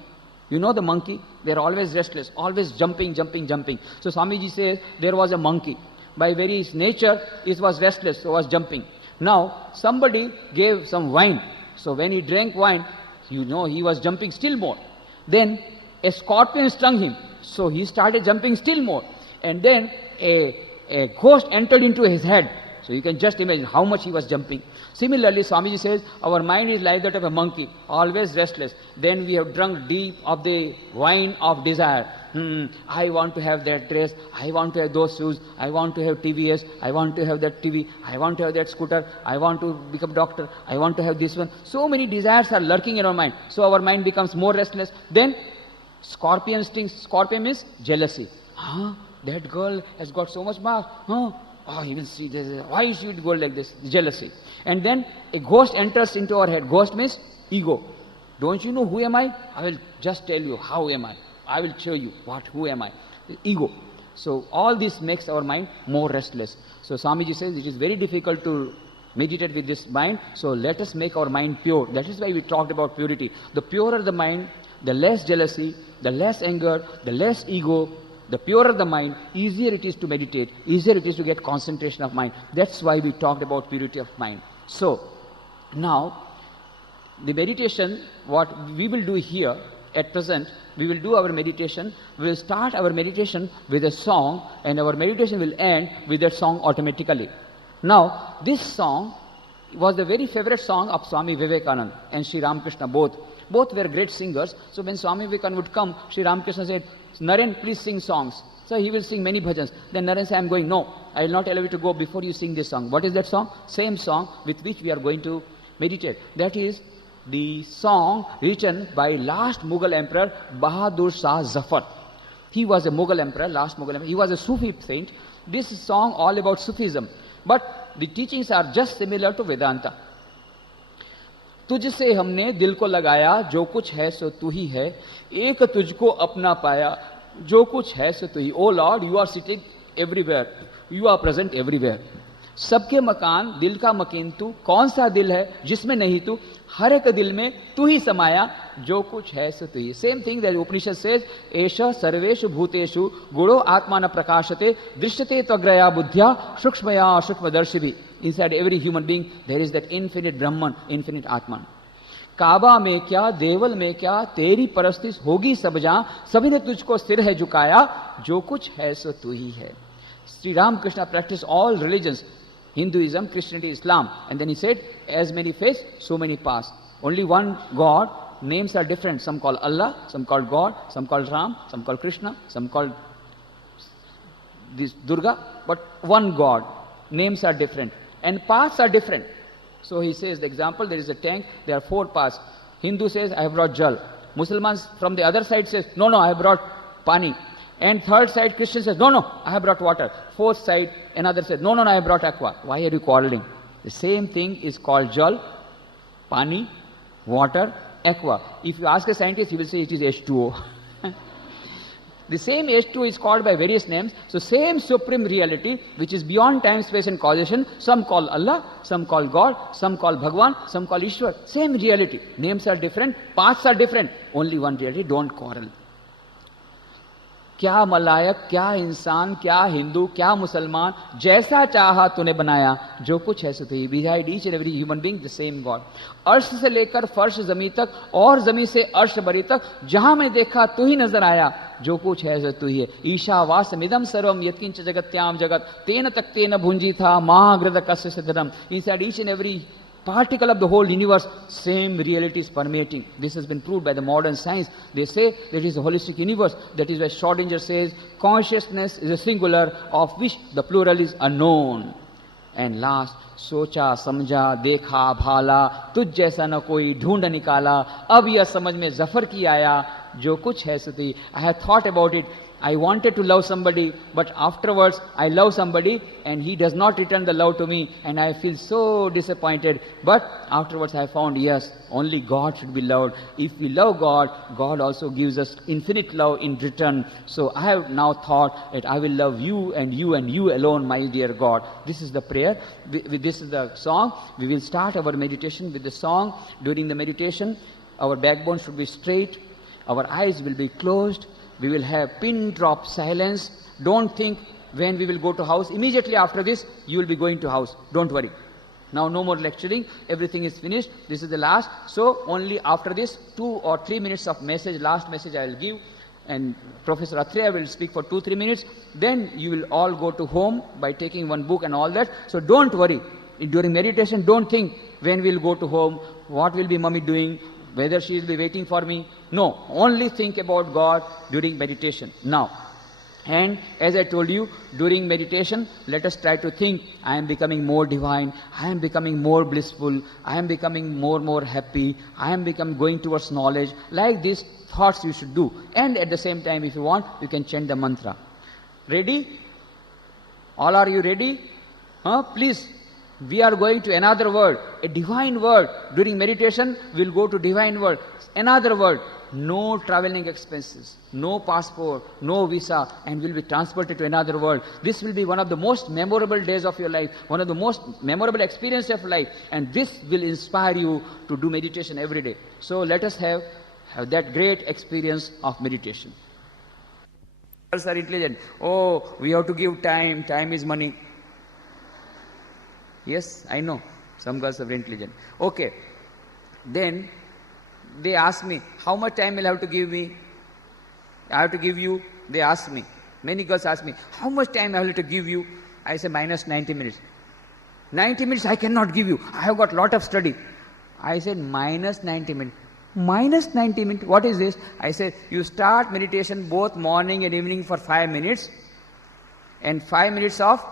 You know the monkey? They are always restless, always jumping. So Swamiji says there was a monkey. By very nature, it was restless, so was jumping. Now, somebody gave some wine. So when he drank wine, you know, he was jumping still more. Then a scorpion stung him. So he started jumping still more. And then a ghost entered into his head. So you can just imagine how much he was jumping. Similarly, Swamiji says, our mind is like that of a monkey, always restless. Then we have drunk deep of the wine of desire. I want to have that dress, I want to have those shoes, I want to have TVS, I want to have that TV, I want to have that scooter, I want to become doctor, I want to have this one. So many desires are lurking in our mind. So our mind becomes more restless. Then scorpion stings. Scorpion means jealousy. That girl has got so much marks. Oh, you will see this. Why should it go like this? Jealousy. And then a ghost enters into our head. Ghost means ego. Don't you know who am I? I will just tell you how am I. I will show you who am I. The ego. So all this makes our mind more restless. So Swamiji says it is very difficult to meditate with this mind. So let us make our mind pure. That is why we talked about purity. The purer the mind, the less jealousy, the less anger, the less ego. The purer the mind, easier it is to meditate, easier it is to get concentration of mind. That's why we talked about purity of mind. So, now, the meditation, what we will do here, at present, we will do our meditation. We will start our meditation with a song, and our meditation will end with that song automatically. Now, this song was the very favorite song of Swami Vivekananda and Sri Ramakrishna both. Both were great singers. So when Swami Vivekananda would come, Sri Ramakrishna said, Naren, please sing songs. So he will sing many bhajans. Then Naren said, I am going. No, I will not allow you to go before you sing this song. What is that song? Same song with which we are going to meditate. That is the song written by last Mughal emperor Bahadur Shah Zafar. He was a Mughal emperor, last Mughal emperor. He was a Sufi saint. This song all about Sufism. But the teachings are just similar to Vedanta. तुझसे हमने दिल को लगाया, जो कुछ है सो तू ही है, एक तुझको अपना पाया, जो कुछ है सो तू ही. O lord, you are sitting everywhere, you are present everywhere. सबके मकान, दिल का मकीन तू, कौन सा दिल है जिसमें नहीं तू, हर एक दिल में तू ही समाया, जो कुछ है सो तू ही. Same thing that Upanishad says, एष सर्वेषु भूतेषु गुणो आत्मा न प्रकाशते दृश्यते त्वग्रया बुद्ध्या सूक्ष्मया सूक्ष्मदर्शिभिः. Inside every human being there is that infinite Brahman, infinite Atman. काबा में क्या, देवल में क्या, तेरी परस्तिस होगी सब जहां, सभी ने तुझको सिर है झुकाया, जो कुछ है सो तू ही है. Sri Ramakrishna practiced all religions, Hinduism, Christianity, Islam, and then he said, as many faiths, so many paths. Only one God. Names are different. Some call Allah, some call God, some call Ram, some call Krishna, some call this Durga, but one God. Names are different. And paths are different. So he says, the example, there is a tank, there are 4 paths. Hindu says, I have brought jal. Muslims from the other side says, no, I have brought pani. And third side, Christian says, no, I have brought water. Fourth side, another says, no, I have brought aqua. Why are you quarreling? The same thing is called jal, pani, water, aqua. If you ask a scientist, he will say it is H2O. The same H2 is called by various names. So same supreme reality, which is beyond time, space and causation. Some call Allah, some call God, some call Bhagwan, some call Ishwar. Same reality. Names are different, paths are different. Only one reality, don't quarrel. क्या मलायक, क्या इंसान, क्या हिंदू, क्या मुसलमान, जैसा चाहा तूने बनाया, जो कुछ है सो तू ही. Behind each and every human being, the same God. अर्श से लेकर फर्श जमी तक और जमी से अर्श बरी तक, जहां मैं देखा तू ही नजर आया, जो कुछ है सो तू ही है. ईशावासमिदं सर्वम यत्किंच जगत्याम जगत तेन तक्तेन भुंजी था महाग्रद कस्य सिद्धम. Inside each and every particle of the whole universe, same reality is permeating. This has been proved by the modern science. They say that it is a holistic universe. That is why Schrodinger says consciousness is a singular of which the plural is unknown. And last, सोचा समझा देखा भाला तुझ जैसा न कोई ढूंढ निकाला, अब यह समझ में जफर की आया, जो कुछ है सो तू. I have thought about it. I wanted to love somebody, but afterwards I love somebody and he does not return the love to me and I feel so disappointed. But afterwards I found, yes, only God should be loved. If we love God, God also gives us infinite love in return. So I have now thought that I will love you and you alone, my dear God. This is the prayer. This is the song. We will start our meditation with the song. During the meditation, our backbone should be straight. Our eyes will be closed. We will have pin drop silence. Don't think when we will go to house. Immediately after this, you will be going to house. Don't worry. Now no more lecturing, everything is finished, this is the last. So only after this 2 or 3 minutes of message, last message I will give, and Professor Atreya will speak for 2-3 minutes. Then you will all go to home by taking one book and all that. So don't worry. During meditation, don't think when we'll go to home, what will be mummy doing, whether she will be waiting for me. No, only think about God during meditation. Now, and as I told you, during meditation, let us try to think, I am becoming more divine, I am becoming more blissful, I am becoming more happy, I am going towards knowledge. Like these thoughts you should do. And at the same time, if you want, you can chant the mantra. Ready? All are you ready? Please, we are going to another world, a divine world. During meditation, we will go to divine world, another world. No traveling expenses, no passport, no visa, and will be transported to another world. This will be one of the most memorable days of your life, one of the most memorable experiences of life, and this will inspire you to do meditation every day. So let us have that great experience of meditation. Girls are intelligent. Oh, we have to give time. Time is money. Yes, I know. Some girls are very intelligent. Okay. Then they ask me, how much time will I have to give me? I have to give you. They ask me. Many girls ask me, how much time I have to give you? I say minus 90 minutes. 90 minutes I cannot give you. I have got lot of study. I said minus 90 minutes. Minus 90 minutes. What is this? I said you start meditation both morning and evening for 5 minutes, and 5 minutes of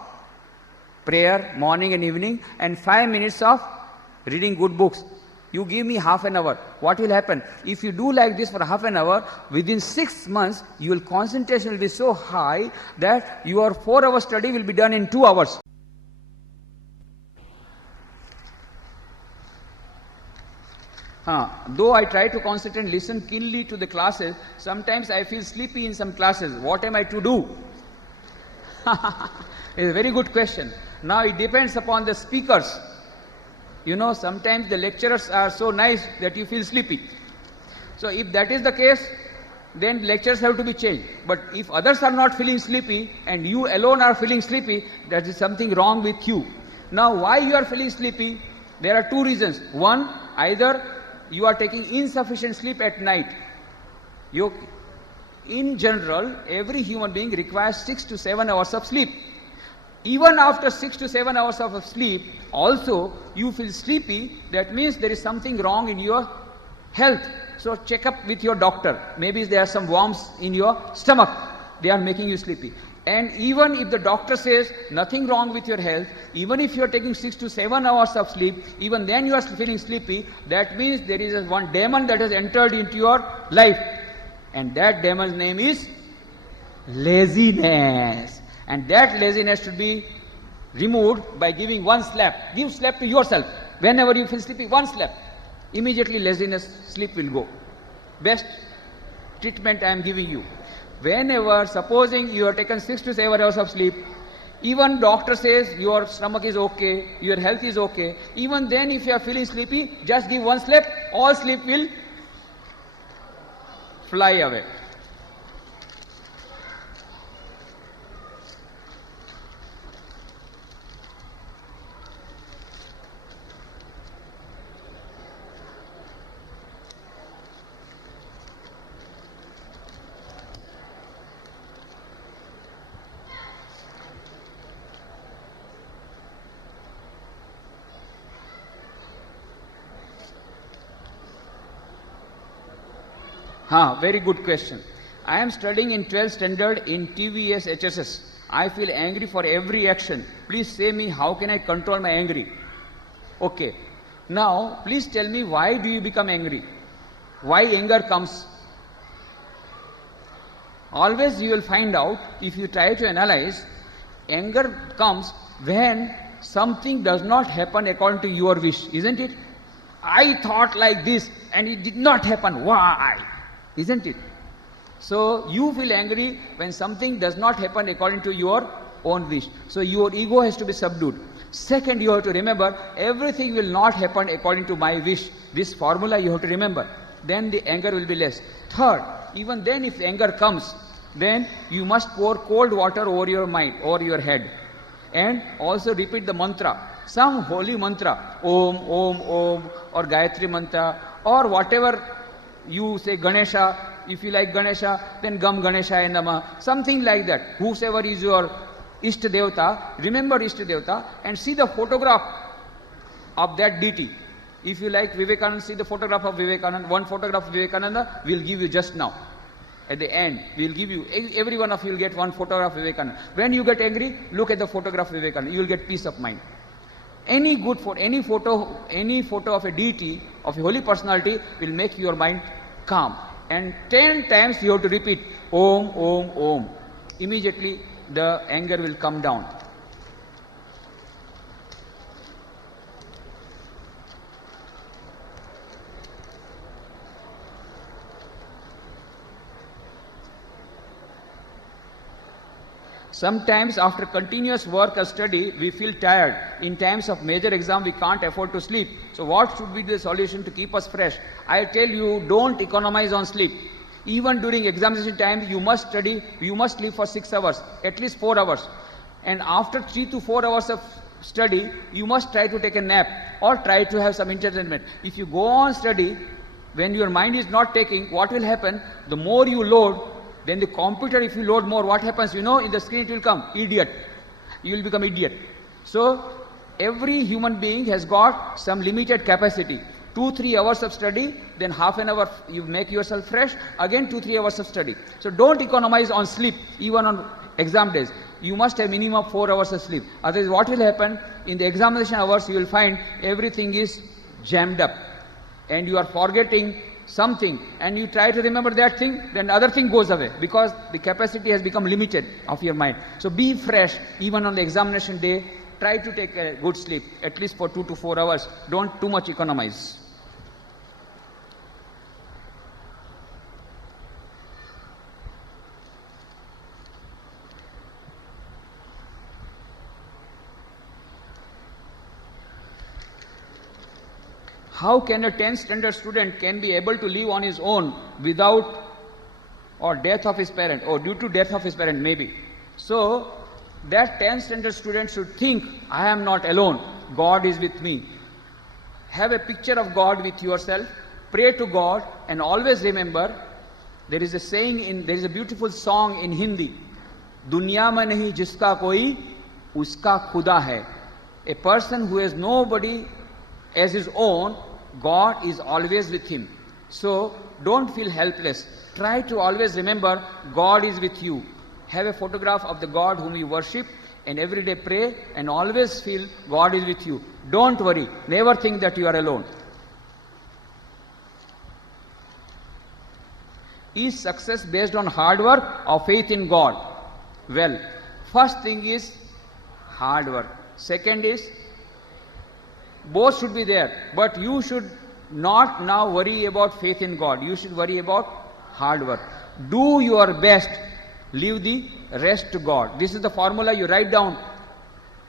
prayer morning and evening, and 5 minutes of reading good books. You give me half an hour. What will happen? If you do like this for half an hour, within 6 months, your concentration will be so high that your 4-hour study will be done in 2 hours. Though I try to concentrate and listen keenly to the classes, sometimes I feel sleepy in some classes. What am I to do? It's a very good question. Now it depends upon the speakers. You know, sometimes the lecturers are so nice that you feel sleepy. So if that is the case, then lectures have to be changed. But if others are not feeling sleepy and you alone are feeling sleepy, that is something wrong with you. Now why you are feeling sleepy? There are 2 reasons. One, either you are taking insufficient sleep at night. In general, every human being requires 6 to 7 hours of sleep. Even after 6 to 7 hours of sleep, also you feel sleepy. That means there is something wrong in your health. So check up with your doctor. Maybe there are some worms in your stomach. They are making you sleepy. And even if the doctor says nothing wrong with your health, even if you are taking 6 to 7 hours of sleep, even then you are feeling sleepy, that means there is one demon that has entered into your life. And that demon's name is laziness. And that laziness should be removed by giving one slap. Give slap to yourself. Whenever you feel sleepy, one slap. Immediately laziness, sleep will go. Best treatment I am giving you. Whenever, supposing you have taken 6 to 7 hours of sleep, even doctor says your stomach is okay, your health is okay, even then if you are feeling sleepy, just give one slap, all sleep will fly away. Very good question. I am studying in 12th standard in TVS HSS. I feel angry for every action. Please say me how can I control my anger? Okay. Now, please tell me why do you become angry? Why anger comes? Always you will find out, if you try to analyze, anger comes when something does not happen according to your wish, isn't it? I thought like this and it did not happen. Why? Isn't it? So you feel angry when something does not happen according to your own wish. So your ego has to be subdued. Second, you have to remember, everything will not happen according to my wish. This formula you have to remember. Then the anger will be less. Third, even then if anger comes, then you must pour cold water over your mind, over your head. And also repeat the mantra, some holy mantra, Om, Om, Om, or Gayatri mantra, or whatever you say, Ganesha. If you like Ganesha, then Gam Ganeshaya Namah, something like that. Whosoever is your Ishta Devata, remember Ishta Devata and see the photograph of that deity. If you like Vivekananda, see the photograph of Vivekananda. One photograph of Vivekananda we'll give you just now. At the end, we'll give you, every one of you will get one photograph of Vivekananda. When you get angry, look at the photograph of Vivekananda. You will get peace of mind. Any good photo, any photo of a deity, of a holy personality will make your mind calm. And 10 times you have to repeat Om, Om, Om. Immediately the anger will come down. Sometimes after continuous work or study, we feel tired. In times of major exam, we can't afford to sleep. So what should be the solution to keep us fresh? I tell you, don't economize on sleep. Even during examination time, you must study, you must sleep for 6 hours, at least 4 hours. And after 3 to 4 hours of study, you must try to take a nap or try to have some entertainment. If you go on study, when your mind is not taking, what will happen? The more you load, then the computer, if you load more, what happens? You know, in the screen it will come, idiot. You will become idiot. So, every human being has got some limited capacity. 2-3 hours of study, then half an hour you make yourself fresh, again 2-3 hours of study. So, don't economize on sleep, even on exam days. You must have minimum 4 hours of sleep. Otherwise, what will happen? In the examination hours, you will find everything is jammed up. And you are forgetting something, and you try to remember that thing, then the other thing goes away because the capacity has become limited of your mind. So be fresh even on the examination day. Try to take a good sleep, at least for 2 to 4 hours. Don't too much economize. How can a 10th standard student can be able to live on his own without or death of his parent, or due to death of his parent maybe? So that 10th standard student should think, I am not alone, God is with me. Have a picture of God with yourself, pray to God, and always remember, there is a saying there is a beautiful song in Hindi, Dunya mein nahi jiska koi, uska khuda hai. A person who has nobody as his own, God is always with him. So don't feel helpless. Try to always remember God is with you. Have a photograph of the God whom you worship and every day pray and always feel God is with you. Don't worry. Never think that you are alone. Is success based on hard work or faith in God? Well, first thing is hard work. Second is both should be there, but you should not now worry about faith in God. You should worry about hard work. Do your best, leave the rest to God. This is the formula you write down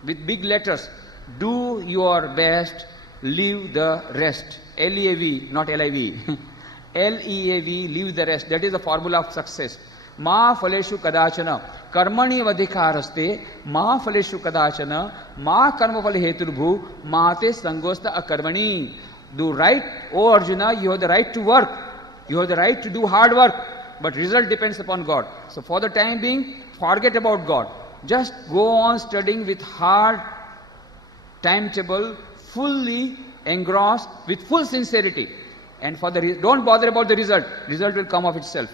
with big letters. Do your best, leave the rest. L-E-A-V, not L-I-V. L-E-A-V, leave the rest. That is the formula of success. Ma phaleshu kadachana karmani vadhikaraste ma phaleshu kadachana ma karma phale heturbhu mate sangosta akarmani. Do right, O Arjuna, you have the right to work. You have the right to do hard work, but result depends upon God. So for the time being, forget about God. Just go on studying with hard timetable, fully engrossed, with full sincerity. And for the don't bother about the result. Result will come of itself.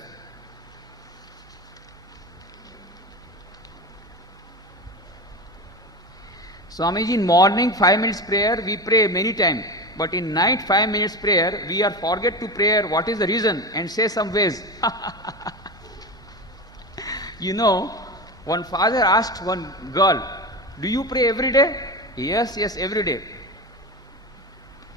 Swamiji, in morning 5 minutes prayer, we pray many times. But in night 5 minutes prayer, we are forget to pray. What is the reason? And say some ways. You know, one father asked one girl, do you pray every day? Yes, every day.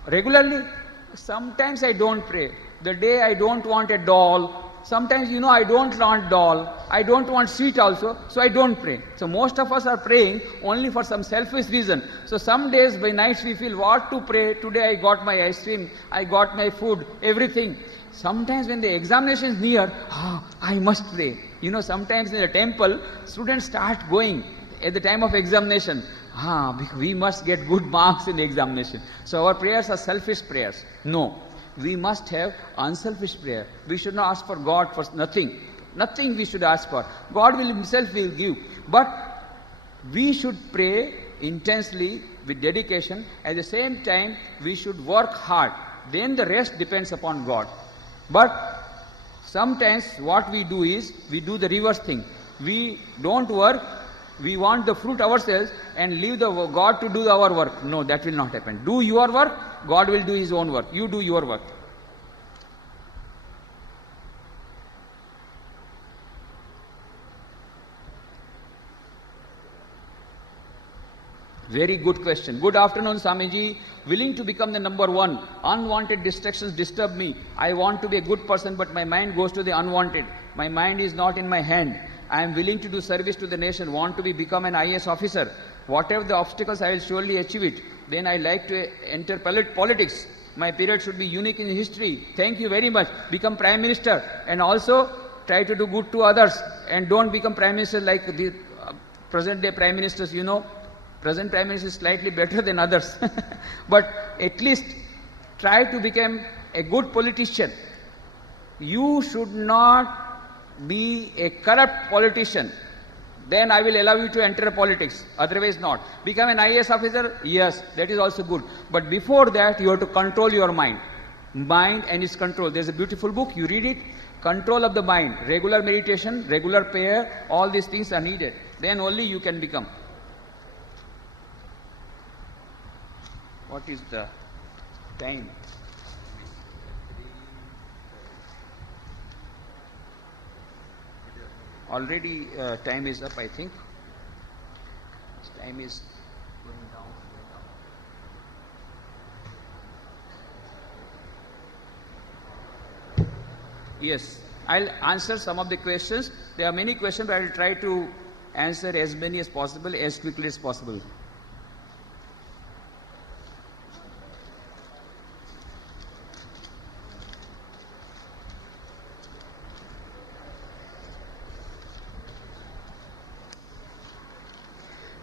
Regularly? Sometimes I don't pray. The day I don't want a doll. Sometimes, I don't want doll. I don't want sweet also, so I don't pray. So most of us are praying only for some selfish reason. So some days by nights we feel what to pray. Today I got my ice cream, I got my food, everything. Sometimes when the examination is near, I must pray. Sometimes in the temple, students start going. at the time of examination, we must get good marks in the examination. So our prayers are selfish prayers. No, we must have unselfish prayer. We should not ask for God for nothing. Nothing we should ask for. God will himself will give. But we should pray intensely with dedication. At the same time, we should work hard. Then the rest depends upon God. But sometimes what we do is, we do the reverse thing. We don't work, we want the fruit ourselves and leave the God to do our work. No, that will not happen. Do your work, God will do his own work. You do your work. Very good question. Good afternoon, Swamiji. Willing to become the number one. Unwanted distractions disturb me. I want to be a good person, but my mind goes to the unwanted. My mind is not in my hand. I am willing to do service to the nation, want to become an IAS officer. Whatever the obstacles, I will surely achieve it. Then I like to enter politics. My period should be unique in history. Thank you very much. Become Prime Minister and also try to do good to others. And don't become Prime Minister like the present day Prime Ministers, you know. Present Prime Minister is slightly better than others. But at least try to become a good politician. You should not be a corrupt politician. Then I will allow you to enter politics. Otherwise not. Become an IAS officer? Yes, that is also good. But before that, you have to control your mind. Mind and its control. There is a beautiful book, you read it. Control of the mind. Regular meditation, regular prayer, all these things are needed. Then only you can become. What is the time? Already time is up, I think. Time is going down. Yes, I'll answer some of the questions. There are many questions, but I will try to answer as many as possible, as quickly as possible.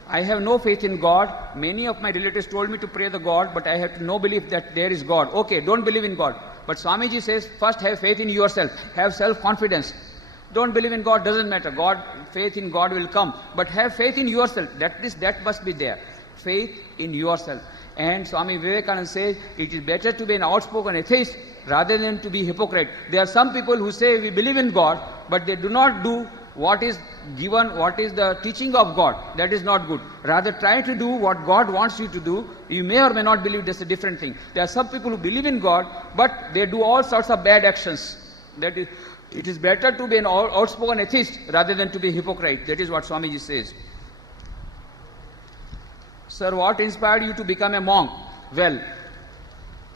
I have no faith in God. Many of my relatives told me to pray the God, but I have no belief that there is God. Okay, don't believe in God. But Swamiji says, first have faith in yourself. Have self-confidence. Don't believe in God, doesn't matter. Faith in God will come. But have faith in yourself. That must be there. Faith in yourself. And Swami Vivekananda says, it is better to be an outspoken atheist rather than to be hypocrite. There are some people who say we believe in God, but they do not do what is given, what is the teaching of God. That is not good. Rather try to do what God wants you to do. You may or may not believe, that's a different thing. There are some people who believe in God, but they do all sorts of bad actions. It is better to be an outspoken atheist rather than to be a hypocrite. That is what Swamiji says. Sir, what inspired you to become a monk? Well,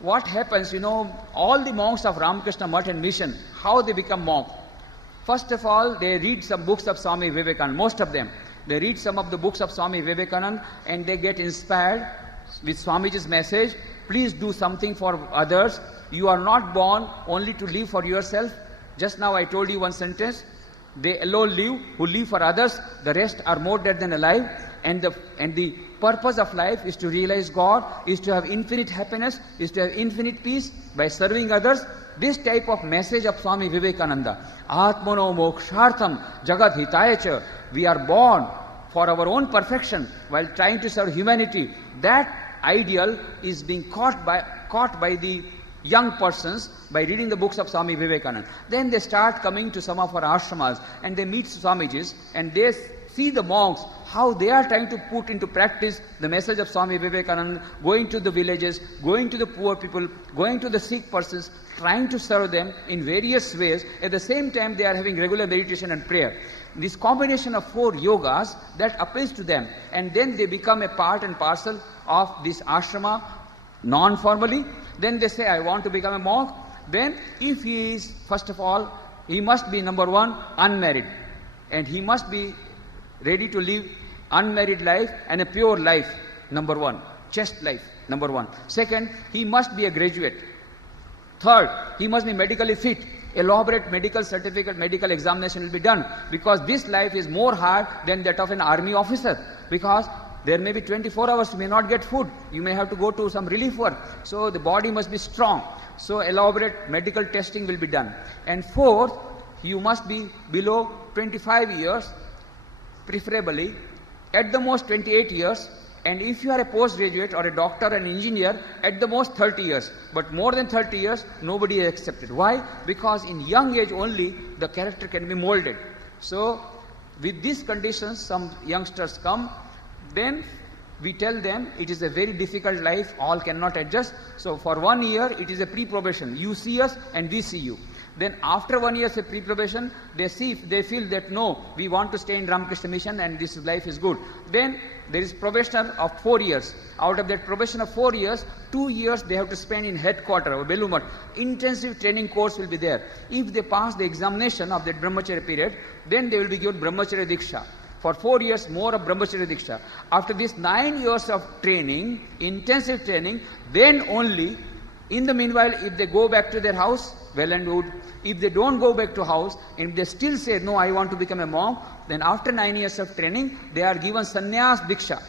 what happens, all the monks of Ramakrishna Mutt and Mission, how they become monk? First of all, they read some books of Swami Vivekananda, most of them. They read some of the books of Swami Vivekananda and they get inspired with Swamiji's message. Please do something for others. You are not born only to live for yourself. Just now I told you one sentence. They alone live who live for others. The rest are more dead than alive. And the purpose of life is to realize God, is to have infinite happiness, is to have infinite peace by serving others. This type of message of Swami Vivekananda, Atmano mokshartham jagad hitayacha, we are born for our own perfection while trying to serve humanity. That ideal is being caught by the young persons by reading the books of Swami Vivekananda. Then they start coming to some of our ashramas and they meet Swamijis and they see the monks, how they are trying to put into practice the message of Swami Vivekananda, going to the villages, going to the poor people, going to the sick persons, trying to serve them in various ways. At the same time, they are having regular meditation and prayer. This combination of 4 yogas, that appeals to them. And then they become a part and parcel of this ashrama, non-formally. Then they say, I want to become a monk. Then if he is, first of all, he must be number 1, unmarried. And he must be ready to live unmarried life and a pure life, number 1. Chaste life, number 1. Second, he must be a graduate. Third, he must be medically fit. elaborate medical certificate, medical examination will be done, because this life is more hard than that of an army officer, because there may be 24 hours, you may not get food, you may have to go to some relief work, so the body must be strong. So elaborate medical testing will be done. And fourth, you must be below 25 years, preferably at the most 28 years, and if you are a postgraduate or a doctor and engineer, at the most 30 years. But more than 30 years, nobody is accepted. Why? Because in young age only the character can be molded. So with these conditions, some youngsters come, then we tell them it is a very difficult life, all cannot adjust. So for 1 year it is a pre-probation. You see us and we see you. Then after 1 year of pre-probation, they feel that no, we want to stay in Ramakrishna Mission and this life is good. Then there is probation of 4 years. Out of that probation of 4 years, 2 years they have to spend in headquarter or Bellumat. Intensive training course will be there. If they pass the examination of that Brahmacharya period, then they will be given Brahmacharya Diksha. For 4 years more of Brahmacharya Diksha. After this 9 years of training, intensive training, then only, in the meanwhile, if they go back to their house, well and good. If they don't go back to house, and if they still say, no, I want to become a monk, then after 9 years of training, they are given Sannyas Diksha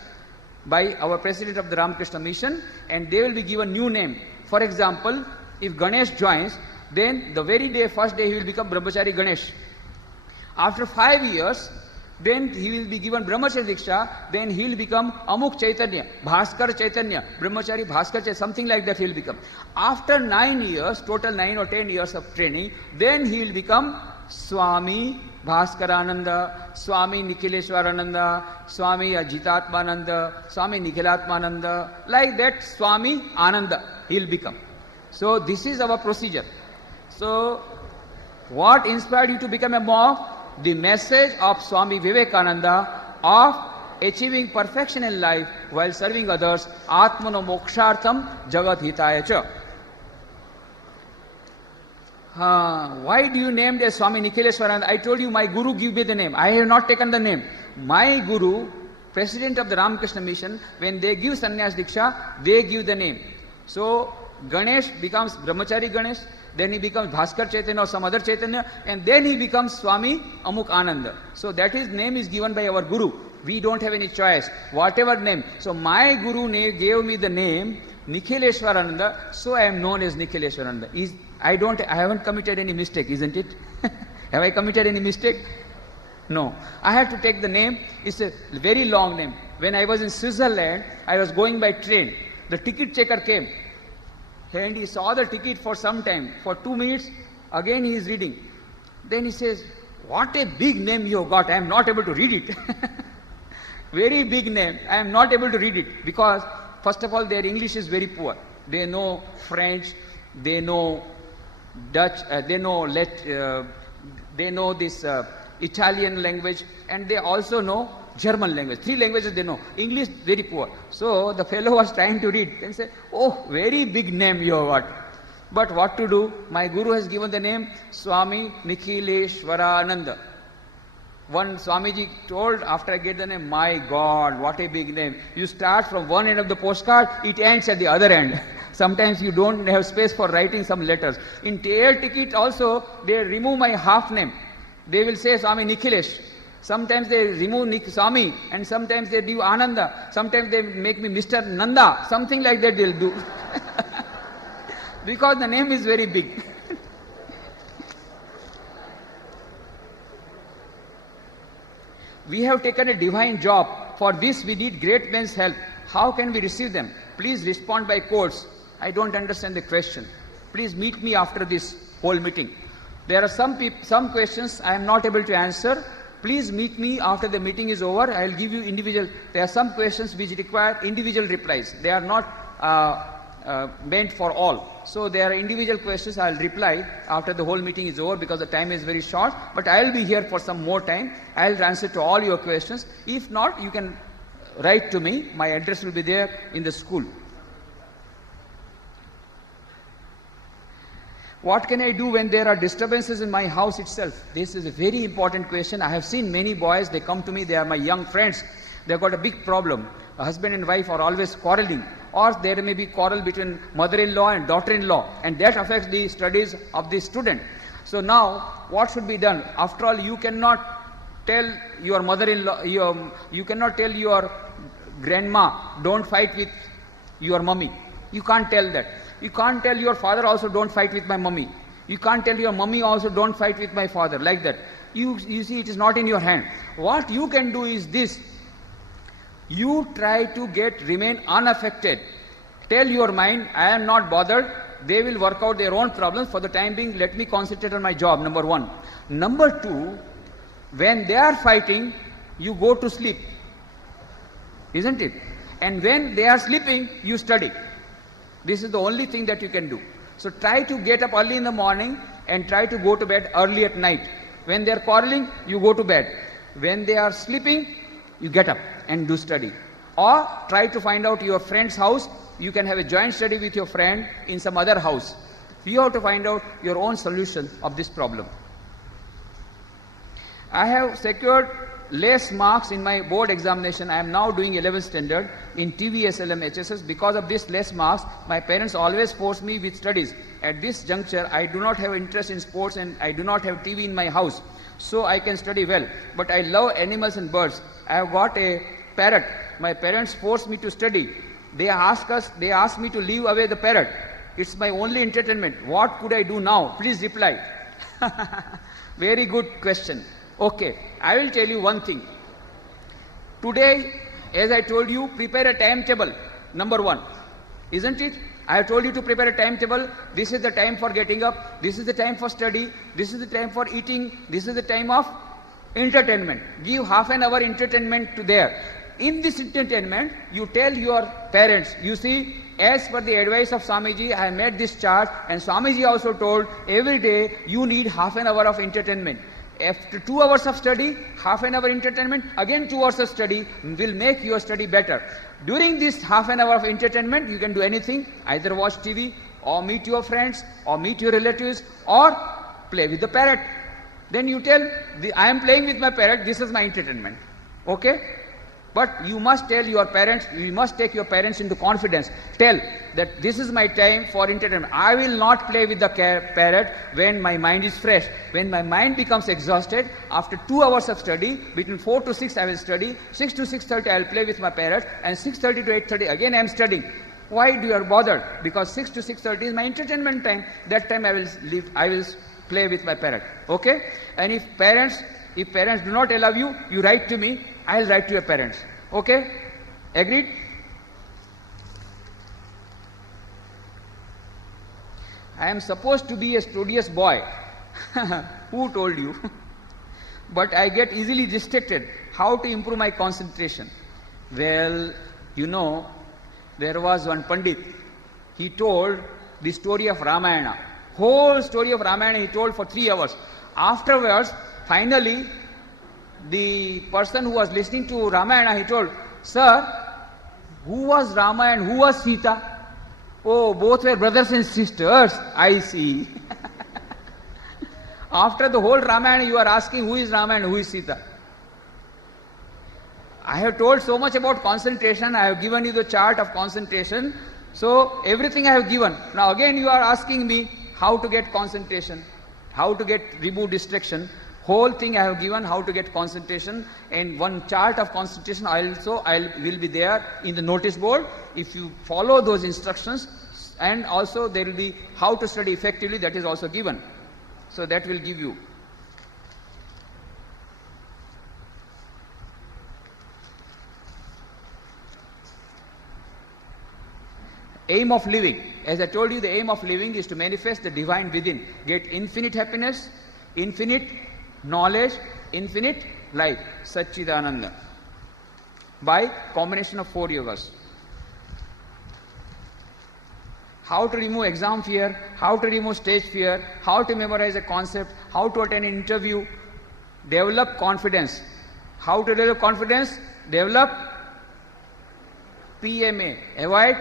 by our president of the Ramakrishna Mission, and they will be given new name. For example, if Ganesh joins, then the very day, first day, he will become Brahmachari Ganesh. After 5 years, then he will be given Brahmacharya Diksha, then he will become Amuk Chaitanya, Bhaskar Chaitanya, Brahmachari Bhaskar Chaitanya, something like that he will become. After 9 years, total 9 or 10 years of training, then he will become Swami Bhaskarananda, Swami Nikhileshwarananda, Swami Ajitatmananda, Swami Nikhilatmananda, like that Swami Ananda he will become. So this is our procedure. So what inspired you to become a monk? The message of Swami Vivekananda of achieving perfection in life while serving others, Atmano Mokshartham Jagat Hitaya Cha. Why do you name as Swami Nikhileswarananda? I told you my Guru gave me the name. I have not taken the name. My Guru, president of the Ramakrishna Mission, when they give Sannyas Diksha, they give the name. So Ganesh becomes Brahmachari Ganesh, then he becomes Bhaskar Chaitanya or some other Chaitanya, and then he becomes Swami Amuk Ananda. So that his name is given by our Guru. We don't have any choice. Whatever name. So my Guru gave me the name Nikhileshwarananda, so I am known as Nikhileshwarananda. I haven't committed any mistake, isn't it? Have I committed any mistake? No. I had to take the name. It's a very long name. When I was in Switzerland, I was going by train. The ticket checker came. And he saw the ticket for some time, for 2 minutes, again he is reading. Then he says, what a big name you have got, I am not able to read it. Very big name, I am not able to read it, because first of all their English is very poor. They know French, they know Dutch, they know this Italian language, and they also know German language. 3 languages they know. English very poor. So the fellow was trying to read and said, oh, very big name you have got. But what to do? My Guru has given the name Swami Nikhileshwarananda. One Swamiji told, after I get the name, my God, what a big name. You start from one end of the postcard, it ends at the other end. Sometimes you don't have space for writing some letters. In air ticket also, they remove my half name. They will say Swami Nikhilesh. Sometimes they remove Swami, and sometimes they do Ananda. Sometimes they make me Mr. Nanda. Something like that they'll do. Because the name is very big. We have taken a divine job. For this we need great men's help. How can we receive them? Please respond by quotes. I don't understand the question. Please meet me after this whole meeting. There are some questions I am not able to answer. Please meet me after the meeting is over. I will give you individual. There are some questions which require individual replies. They are not meant for all. So there are individual questions I will reply after the whole meeting is over, because the time is very short. But I will be here for some more time. I will answer to all your questions. If not, you can write to me. My address will be there in the school. What can I do when there are disturbances in my house itself? This is a very important question. I have seen many boys, they come to me, they are my young friends. They have got a big problem. A husband and wife are always quarreling. Or there may be quarrel between mother-in-law and daughter-in-law. And that affects the studies of the student. So now, what should be done? After all, you cannot tell your mother-in-law, you cannot tell your grandma, don't fight with your mummy. You can't tell that. You can't tell your father also, don't fight with my mummy. You can't tell your mummy also, don't fight with my father, like that. You see, it is not in your hand. What you can do is this. You try to remain unaffected. Tell your mind, I am not bothered. They will work out their own problems. For the time being, let me concentrate on my job, number one. Number two, when they are fighting, you go to sleep. Isn't it? And when they are sleeping, you study. This is the only thing that you can do. So try to get up early in the morning and try to go to bed early at night. When they are quarreling, you go to bed. When they are sleeping, you get up and do study. Or try to find out your friend's house. You can have a joint study with your friend in some other house. You have to find out your own solution of this problem. I have secured less marks in my board examination. I am now doing 11th standard in TVSLM HSS. Because of this less marks, my parents always force me with studies. At this juncture, I do not have interest in sports and I do not have TV in my house, so I can study well. But I love animals and birds. I have got a parrot. My parents force me to study. They ask me to leave away the parrot. It's my only entertainment. What could I do now? Please reply. Very good question. Okay, I will tell you one thing. Today, as I told you, prepare a timetable, number one. Isn't it? I have told you to prepare a timetable. This is the time for getting up. This is the time for study. This is the time for eating. This is the time of entertainment. Give half an hour entertainment to there. In this entertainment, you tell your parents, you see, as per the advice of Swamiji, I have made this chart, and Swamiji also told, every day you need half an hour of entertainment. After 2 hours of study, half an hour entertainment, again 2 hours of study will make your study better. During this half an hour of entertainment, you can do anything, either watch TV, or meet your friends, or meet your relatives, or play with the parrot. Then you tell, I am playing with my parrot, this is my entertainment. Okay? But you must tell your parents, you must take your parents into confidence. Tell that this is my time for entertainment. I will not play with the parrot when my mind is fresh. When my mind becomes exhausted, after 2 hours of study, between 4 to 6 I will study, 6 to 6:30 I will play with my parrot, and 6:30 to 8:30 again I am studying. Why do you are bothered? Because 6 to 6:30 is my entertainment time. That time I will play with my parrot. Okay? And if parents do not allow you, you write to me, I will write to your parents. Okay? Agreed? I am supposed to be a studious boy. Who told you? But I get easily distracted. How to improve my concentration? Well, you know, there was one Pandit. He told the story of Ramayana. Whole story of Ramayana he told for 3 hours. Afterwards, finally, the person who was listening to Ramayana, he told, Sir, who was Rama and who was Sita? Oh, both were brothers and sisters. I see. After the whole Ramayana, you are asking who is Rama and who is Sita. I have told so much about concentration. I have given you the chart of concentration. So, everything I have given. Now again you are asking me how to get concentration, how to remove distraction. Whole thing I have given how to get concentration, and one chart of concentration will be there in the notice board. If you follow those instructions, and also there will be how to study effectively, that is also given. So that will give you. Aim of living. As I told you, the aim of living is to manifest the divine within, get infinite happiness, infinite knowledge, infinite life, Satchidananda, by combination of 4 yogas. How to remove exam fear, how to remove stage fear, how to memorize a concept, how to attend an interview, develop confidence. How to develop confidence? Develop PMA, avoid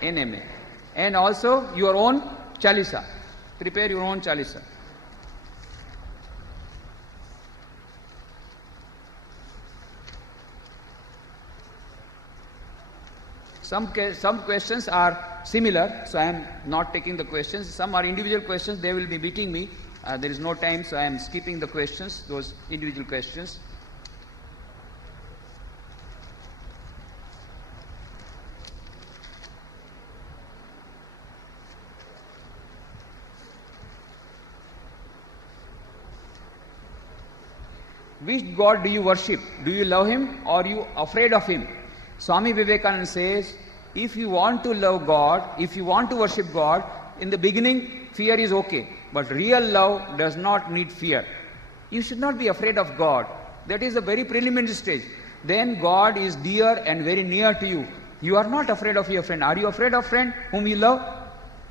NMA. And also your own Chalisa. Prepare your own Chalisa. Some questions are similar, so I am not taking the questions. Some are individual questions, they will be beating me. There is no time, so I am skipping the questions, those individual questions. Which God do you worship? Do you love him or are you afraid of him? Swami Vivekananda says, if you want to love God, if you want to worship God, in the beginning fear is okay, but real love does not need fear. You should not be afraid of God. That is a very preliminary stage. Then God is dear and very near to you. You are not afraid of your friend. Are you afraid of friend whom you love?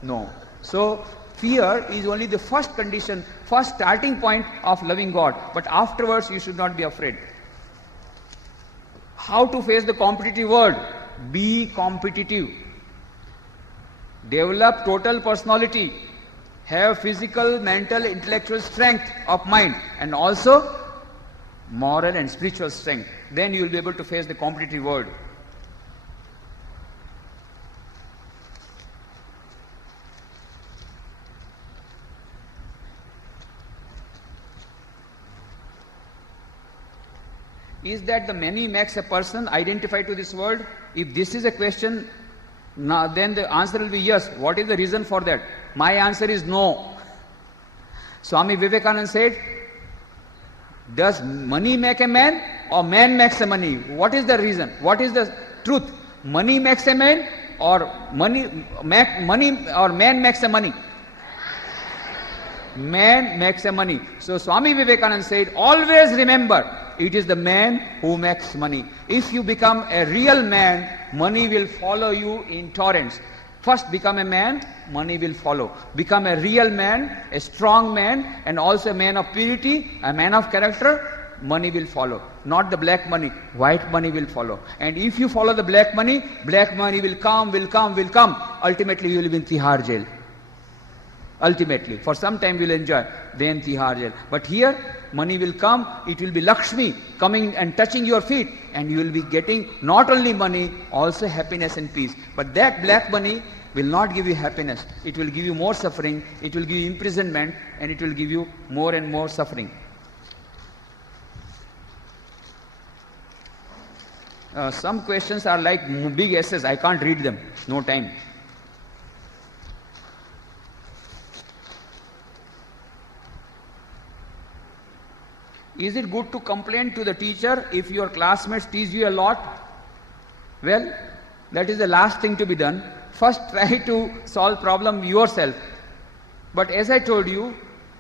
No. So fear is only the first condition, first starting point of loving God. But afterwards you should not be afraid. How to face the competitive world? Be competitive. Develop total personality. Have physical, mental, intellectual strength of mind and also moral and spiritual strength. Then you will be able to face the competitive world. Is that the many makes a person identify to this world? If this is a question, then the answer will be yes. What is the reason for that? My answer is no. Swami Vivekananda said, does money make a man or man makes a money? What is the reason? What is the truth? Money makes a man or man makes a money? Man makes a money. So Swami Vivekananda said, always remember, it is the man who makes money. If you become a real man, money will follow you in torrents. First become a man, money will follow. Become a real man, a strong man, and also a man of purity, a man of character, money will follow. Not the black money, white money will follow. And if you follow the black money will come. Ultimately you will be in Tihar jail. Ultimately, for some time you will enjoy, then Tihar jail. But here, money will come, it will be Lakshmi coming and touching your feet, and you will be getting not only money, also happiness and peace. But that black money will not give you happiness. It will give you more suffering, it will give you imprisonment, and it will give you more and more suffering. Some questions are like big essays, I can't read them, no time. Is it good to complain to the teacher if your classmates tease you a lot? Well, that is the last thing to be done. First try to solve problem yourself. But as I told you,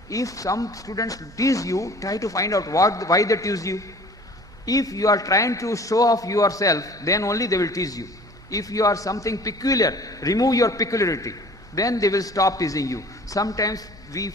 if some students tease you, try to find out why they tease you. If you are trying to show off yourself, then only they will tease you. If you are something peculiar, remove your peculiarity, then they will stop teasing you. Sometimes we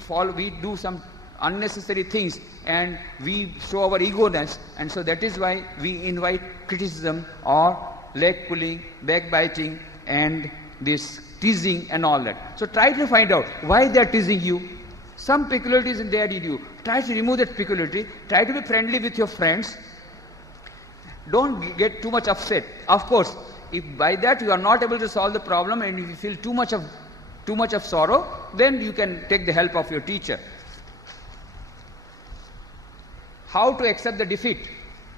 do some unnecessary things and we show our ego-ness, and so that is why we invite criticism or leg pulling, backbiting and this teasing and all that. So try to find out why they are teasing you. Some peculiarities in there in you. Try to remove that peculiarity. Try to be friendly with your friends. Don't get too much upset. Of course, if by that you are not able to solve the problem and you feel too much of sorrow, then you can take the help of your teacher. How to accept the defeat?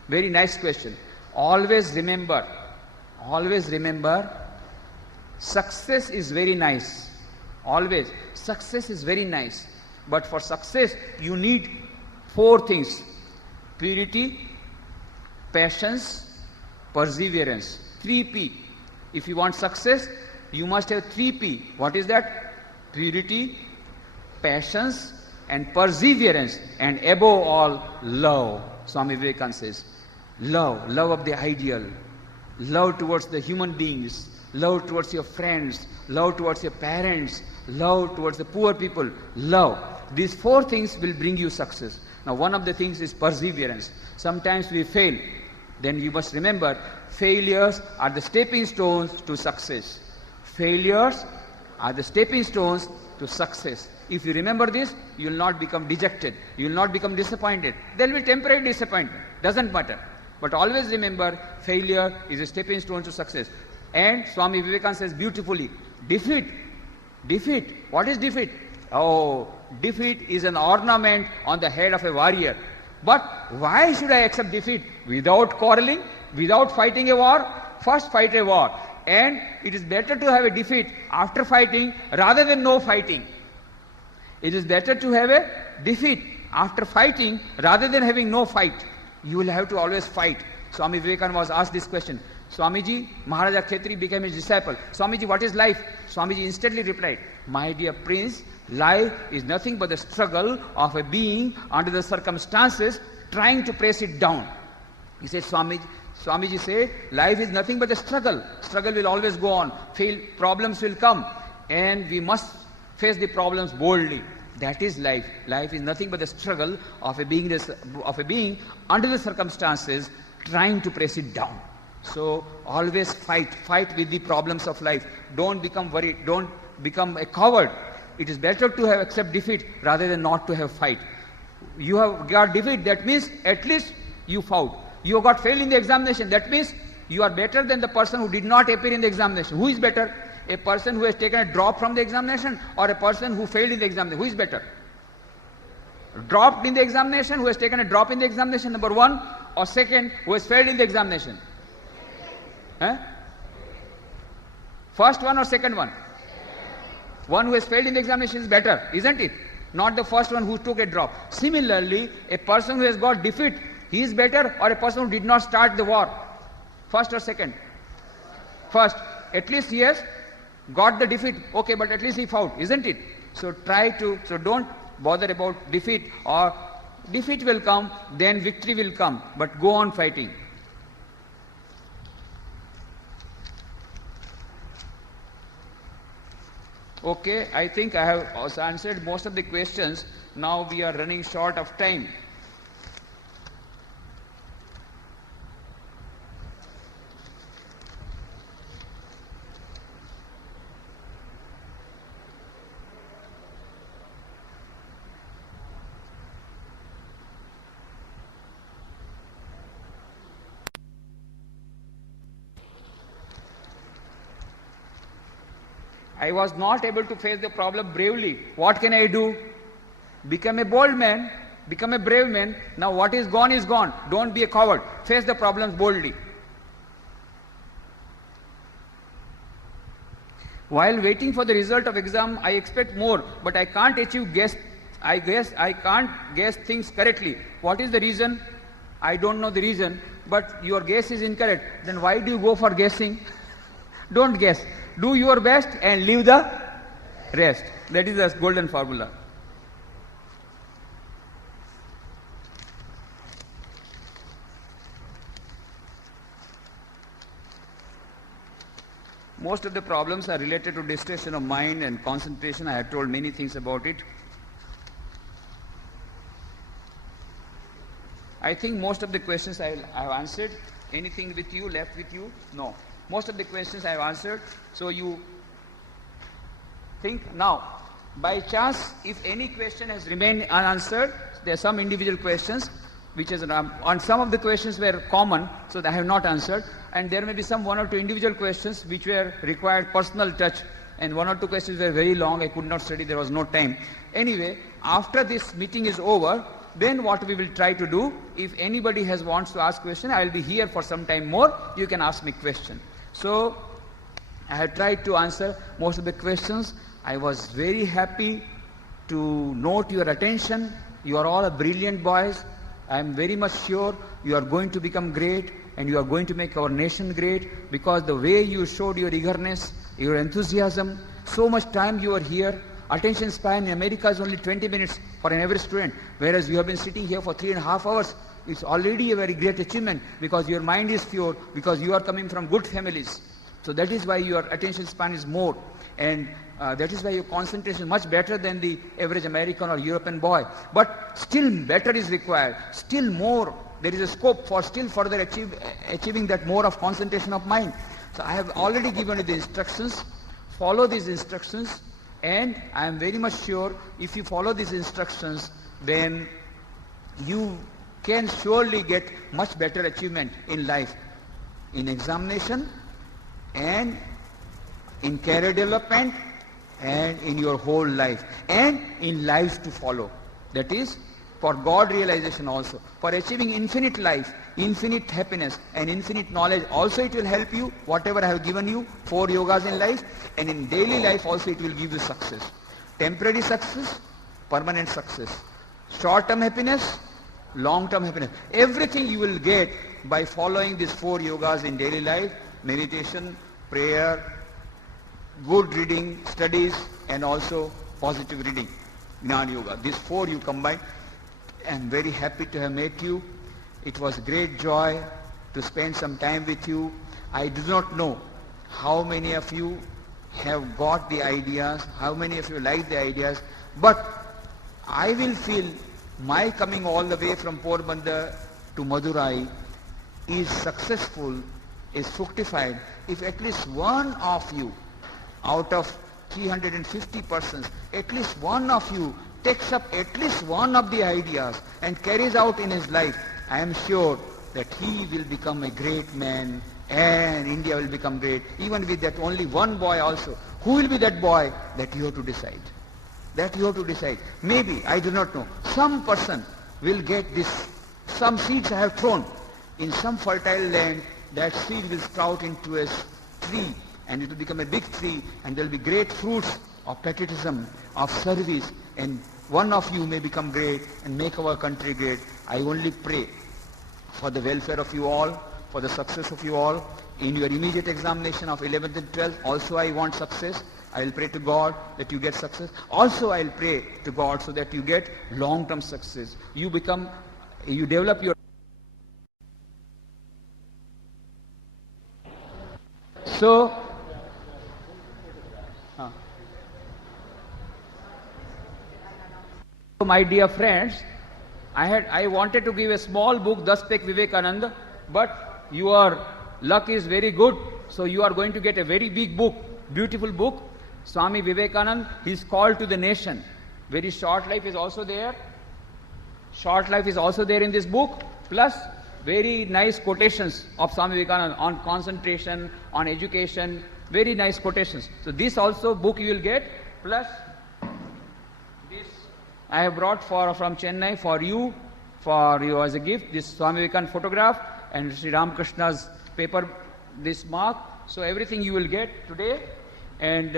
Very nice question. Always remember, success is very nice. Always. Success is very nice. But for success, you need 4 things. Purity, patience, perseverance. 3P. If you want success, you must have 3P. What is that? Purity, patience, and perseverance, and above all, love. Swami Vivekananda says, love of the ideal, love towards the human beings, love towards your friends, love towards your parents, love towards the poor people, love. These 4 things will bring you success. Now one of the things is perseverance. Sometimes we fail. Then you must remember, failures are the stepping stones to success. Failures are the stepping stones to success. If you remember this, you will not become dejected, you will not become disappointed. There will be temporary disappointment, doesn't matter. But always remember, failure is a stepping stone to success. And Swami Vivekananda says beautifully, Defeat. Defeat. What is defeat? Oh, defeat is an ornament on the head of a warrior. But why should I accept defeat? Without quarreling, without fighting a war? First fight a war. And it is better to have a defeat after fighting rather than no fighting. It is better to have a defeat after fighting rather than having no fight. You will have to always fight. Swami Vivekananda was asked this question. Swamiji, Maharaja Khetri became his disciple. Swamiji, what is life? Swamiji instantly replied, my dear prince, life is nothing but the struggle of a being under the circumstances trying to press it down. He said, Swamiji said, life is nothing but a struggle. Struggle will always go on. Problems will come. And we must face the problems boldly. That is life. Life is nothing but the struggle of a being under the circumstances trying to press it down. So always fight with the problems of life. Don't become worried. Don't become a coward. It is better to have accept defeat rather than not to have fight. You have got defeat, that means at least you fought. You have got failed in the examination, that means you are better than the person who did not appear in the examination. Who is better? A person who has taken a drop from the examination or a person who failed in the examination? Who is better? Dropped in the examination, who has taken a drop in the examination, number one, or second, who has failed in the examination? First one or second one? One who has failed in the examination is better, isn't it? Not the first one who took a drop. Similarly, a person who has got defeat, he is better, or a person who did not start the war? First or second? First. At least he has got the defeat. Okay, but at least he fought, isn't it? So don't bother about defeat, or defeat will come, then victory will come, but go on fighting. Okay, I think I have also answered most of the questions. Now we are running short of time. I was not able to face the problem bravely. What can I do? Become a bold man, become a brave man. Now what is gone is gone. Don't be a coward. Face the problems boldly. While waiting for the result of exam, I expect more, but I can't I can't guess things correctly. What is the reason? I don't know the reason, but your guess is incorrect. Then why do you go for guessing? Don't guess. Do your best and leave the rest. That is the golden formula. Most of the problems are related to distraction of mind and concentration. I have told many things about it. I think most of the questions I have answered. Anything with you, left with you? No. Most of the questions I have answered. So you think now, by chance, if any question has remained unanswered, there are some individual questions which is on some of the questions were common, so I have not answered, and there may be some one or two individual questions which were required personal touch, and one or two questions were very long. I could not study, there was no time. Anyway, after this meeting is over, then what we will try to do, if anybody wants to ask question, I will be here for some time more. You can ask me question. So I have tried to answer most of the questions. I was very happy to note your attention. You are all brilliant boys. I am very much sure you are going to become great, and you are going to make our nation great, because the way you showed your eagerness, your enthusiasm, so much time you are here. Attention span in America is only 20 minutes for an average student, whereas you have been sitting here for 3.5 hours. It's already a very great achievement, because your mind is pure, because you are coming from good families. So that is why your attention span is more, and that is why your concentration is much better than the average American or European boy. But still better is required, still more. There is a scope for still further achieving that more of concentration of mind. So I have already given you the instructions. Follow these instructions, and I am very much sure if you follow these instructions, then you can surely get much better achievement in life, in examination and in career development, and in your whole life, and in life to follow. That is, for God realization also, for achieving infinite life, infinite happiness, and infinite knowledge. Also it will help you, whatever I have given you, 4 yogas in life, and in daily life also it will give you success. Temporary success, permanent success. Short-term happiness, long-term happiness. Everything you will get by following these 4 yogas in daily life: meditation, prayer, good reading, studies, and also positive reading, Jnana Yoga. These 4 you combine. I am very happy to have met you. It was great joy to spend some time with you. I do not know how many of you have got the ideas, how many of you like the ideas, but I will feel my coming all the way from Porbandar to Madurai is successful, is fructified, if at least one of you out of 350 persons, at least one of you takes up at least one of the ideas and carries out in his life. I am sure that he will become a great man and India will become great. Even with that only one boy also. Who will be that boy? That you have to decide. That you have to decide. Maybe, I do not know, some person will get this, some seeds I have thrown in some fertile land, that seed will sprout into a tree, and it will become a big tree, and there will be great fruits of patriotism, of service, and one of you may become great and make our country great. I only pray for the welfare of you all, for the success of you all. In your immediate examination of 11th and 12th, also I want success. I will pray to God that you get success. Also I will pray to God so that you get long-term success. You develop your... So, my dear friends, I wanted to give a small book, Das Pek Vivekananda, but your luck is very good, so you are going to get a very big book, beautiful book. Swami Vivekananda, his call to the nation. Very short life is also there. Short life is also there in this book, plus very nice quotations of Swami Vivekananda on concentration, on education, very nice quotations. So this also book you will get, plus this I have brought from Chennai for you as a gift, this Swami Vivekananda photograph and Sri Ramakrishna's paper, this mark. So everything you will get today, and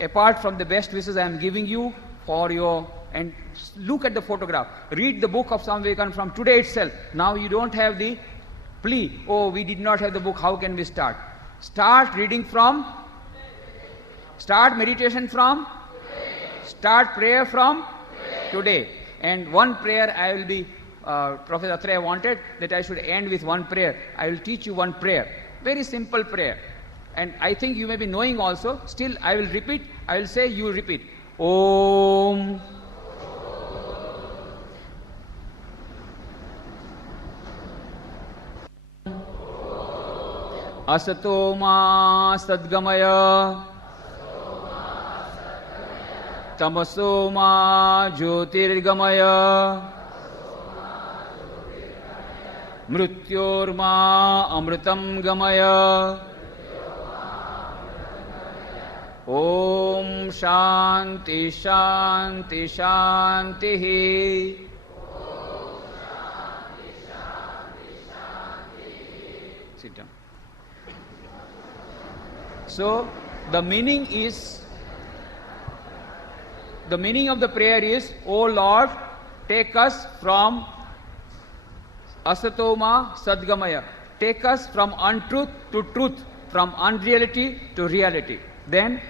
apart from the best wishes I am giving you for your, and look at the photograph, read the book of Swami Vivekananda from today itself. Now you don't have the plea, oh we did not have the book, how can we start? Start reading from, start meditation from, start prayer from today. And one prayer I will be, Professor Atreya wanted that I should end with one prayer. I will teach you one prayer, very simple prayer. And I think you may be knowing also, still I will repeat, I will say, you repeat. Om Asato Ma Sadgamaya Tamaso Ma Jyotirgamaya Mrityorma Amritam Gamaya Om Shanti Shanti Shanti. Sit down. So the meaning of the prayer is, O Lord, take us from Asatoma Sadgamaya. Take us from untruth to truth, from unreality to reality. Then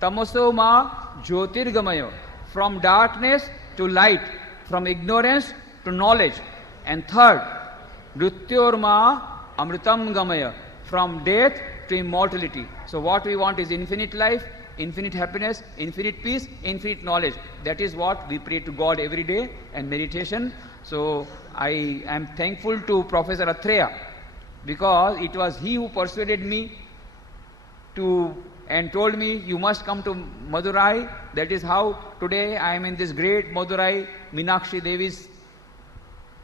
Tamasoma Jyotirgamaya, from darkness to light, from ignorance to knowledge. And third, Mrityorma Amritam Gamaya, from death to immortality. So what we want is infinite life, infinite happiness, infinite peace, infinite knowledge. That is what we pray to God every day, and meditation. So I am thankful to Professor Atreya, because it was he who persuaded me and told me you must come to Madurai. That is how today I am in this great Madurai. Meenakshi Devi's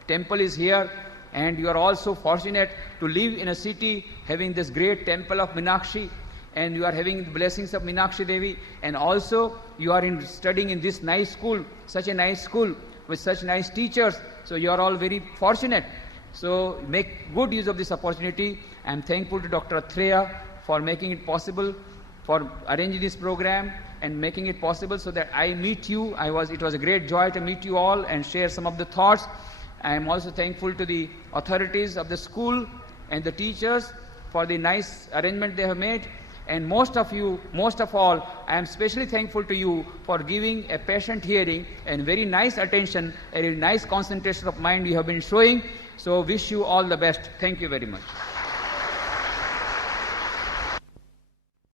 temple is here, and you are also fortunate to live in a city having this great temple of Meenakshi. and you are having the blessings of Meenakshi Devi, and also you are studying in this nice school, such a nice school with such nice teachers. So you are all very fortunate. So make good use of this opportunity. I am thankful to Dr. Athreya for making it possible, for arranging this program and making it possible so that I meet you. It was a great joy to meet you all and share some of the thoughts. I am also thankful to the authorities of the school and the teachers for the nice arrangement they have made. And most of all, I am especially thankful to you for giving a patient hearing and very nice attention, a very nice concentration of mind you have been showing. So wish you all the best. Thank you very much.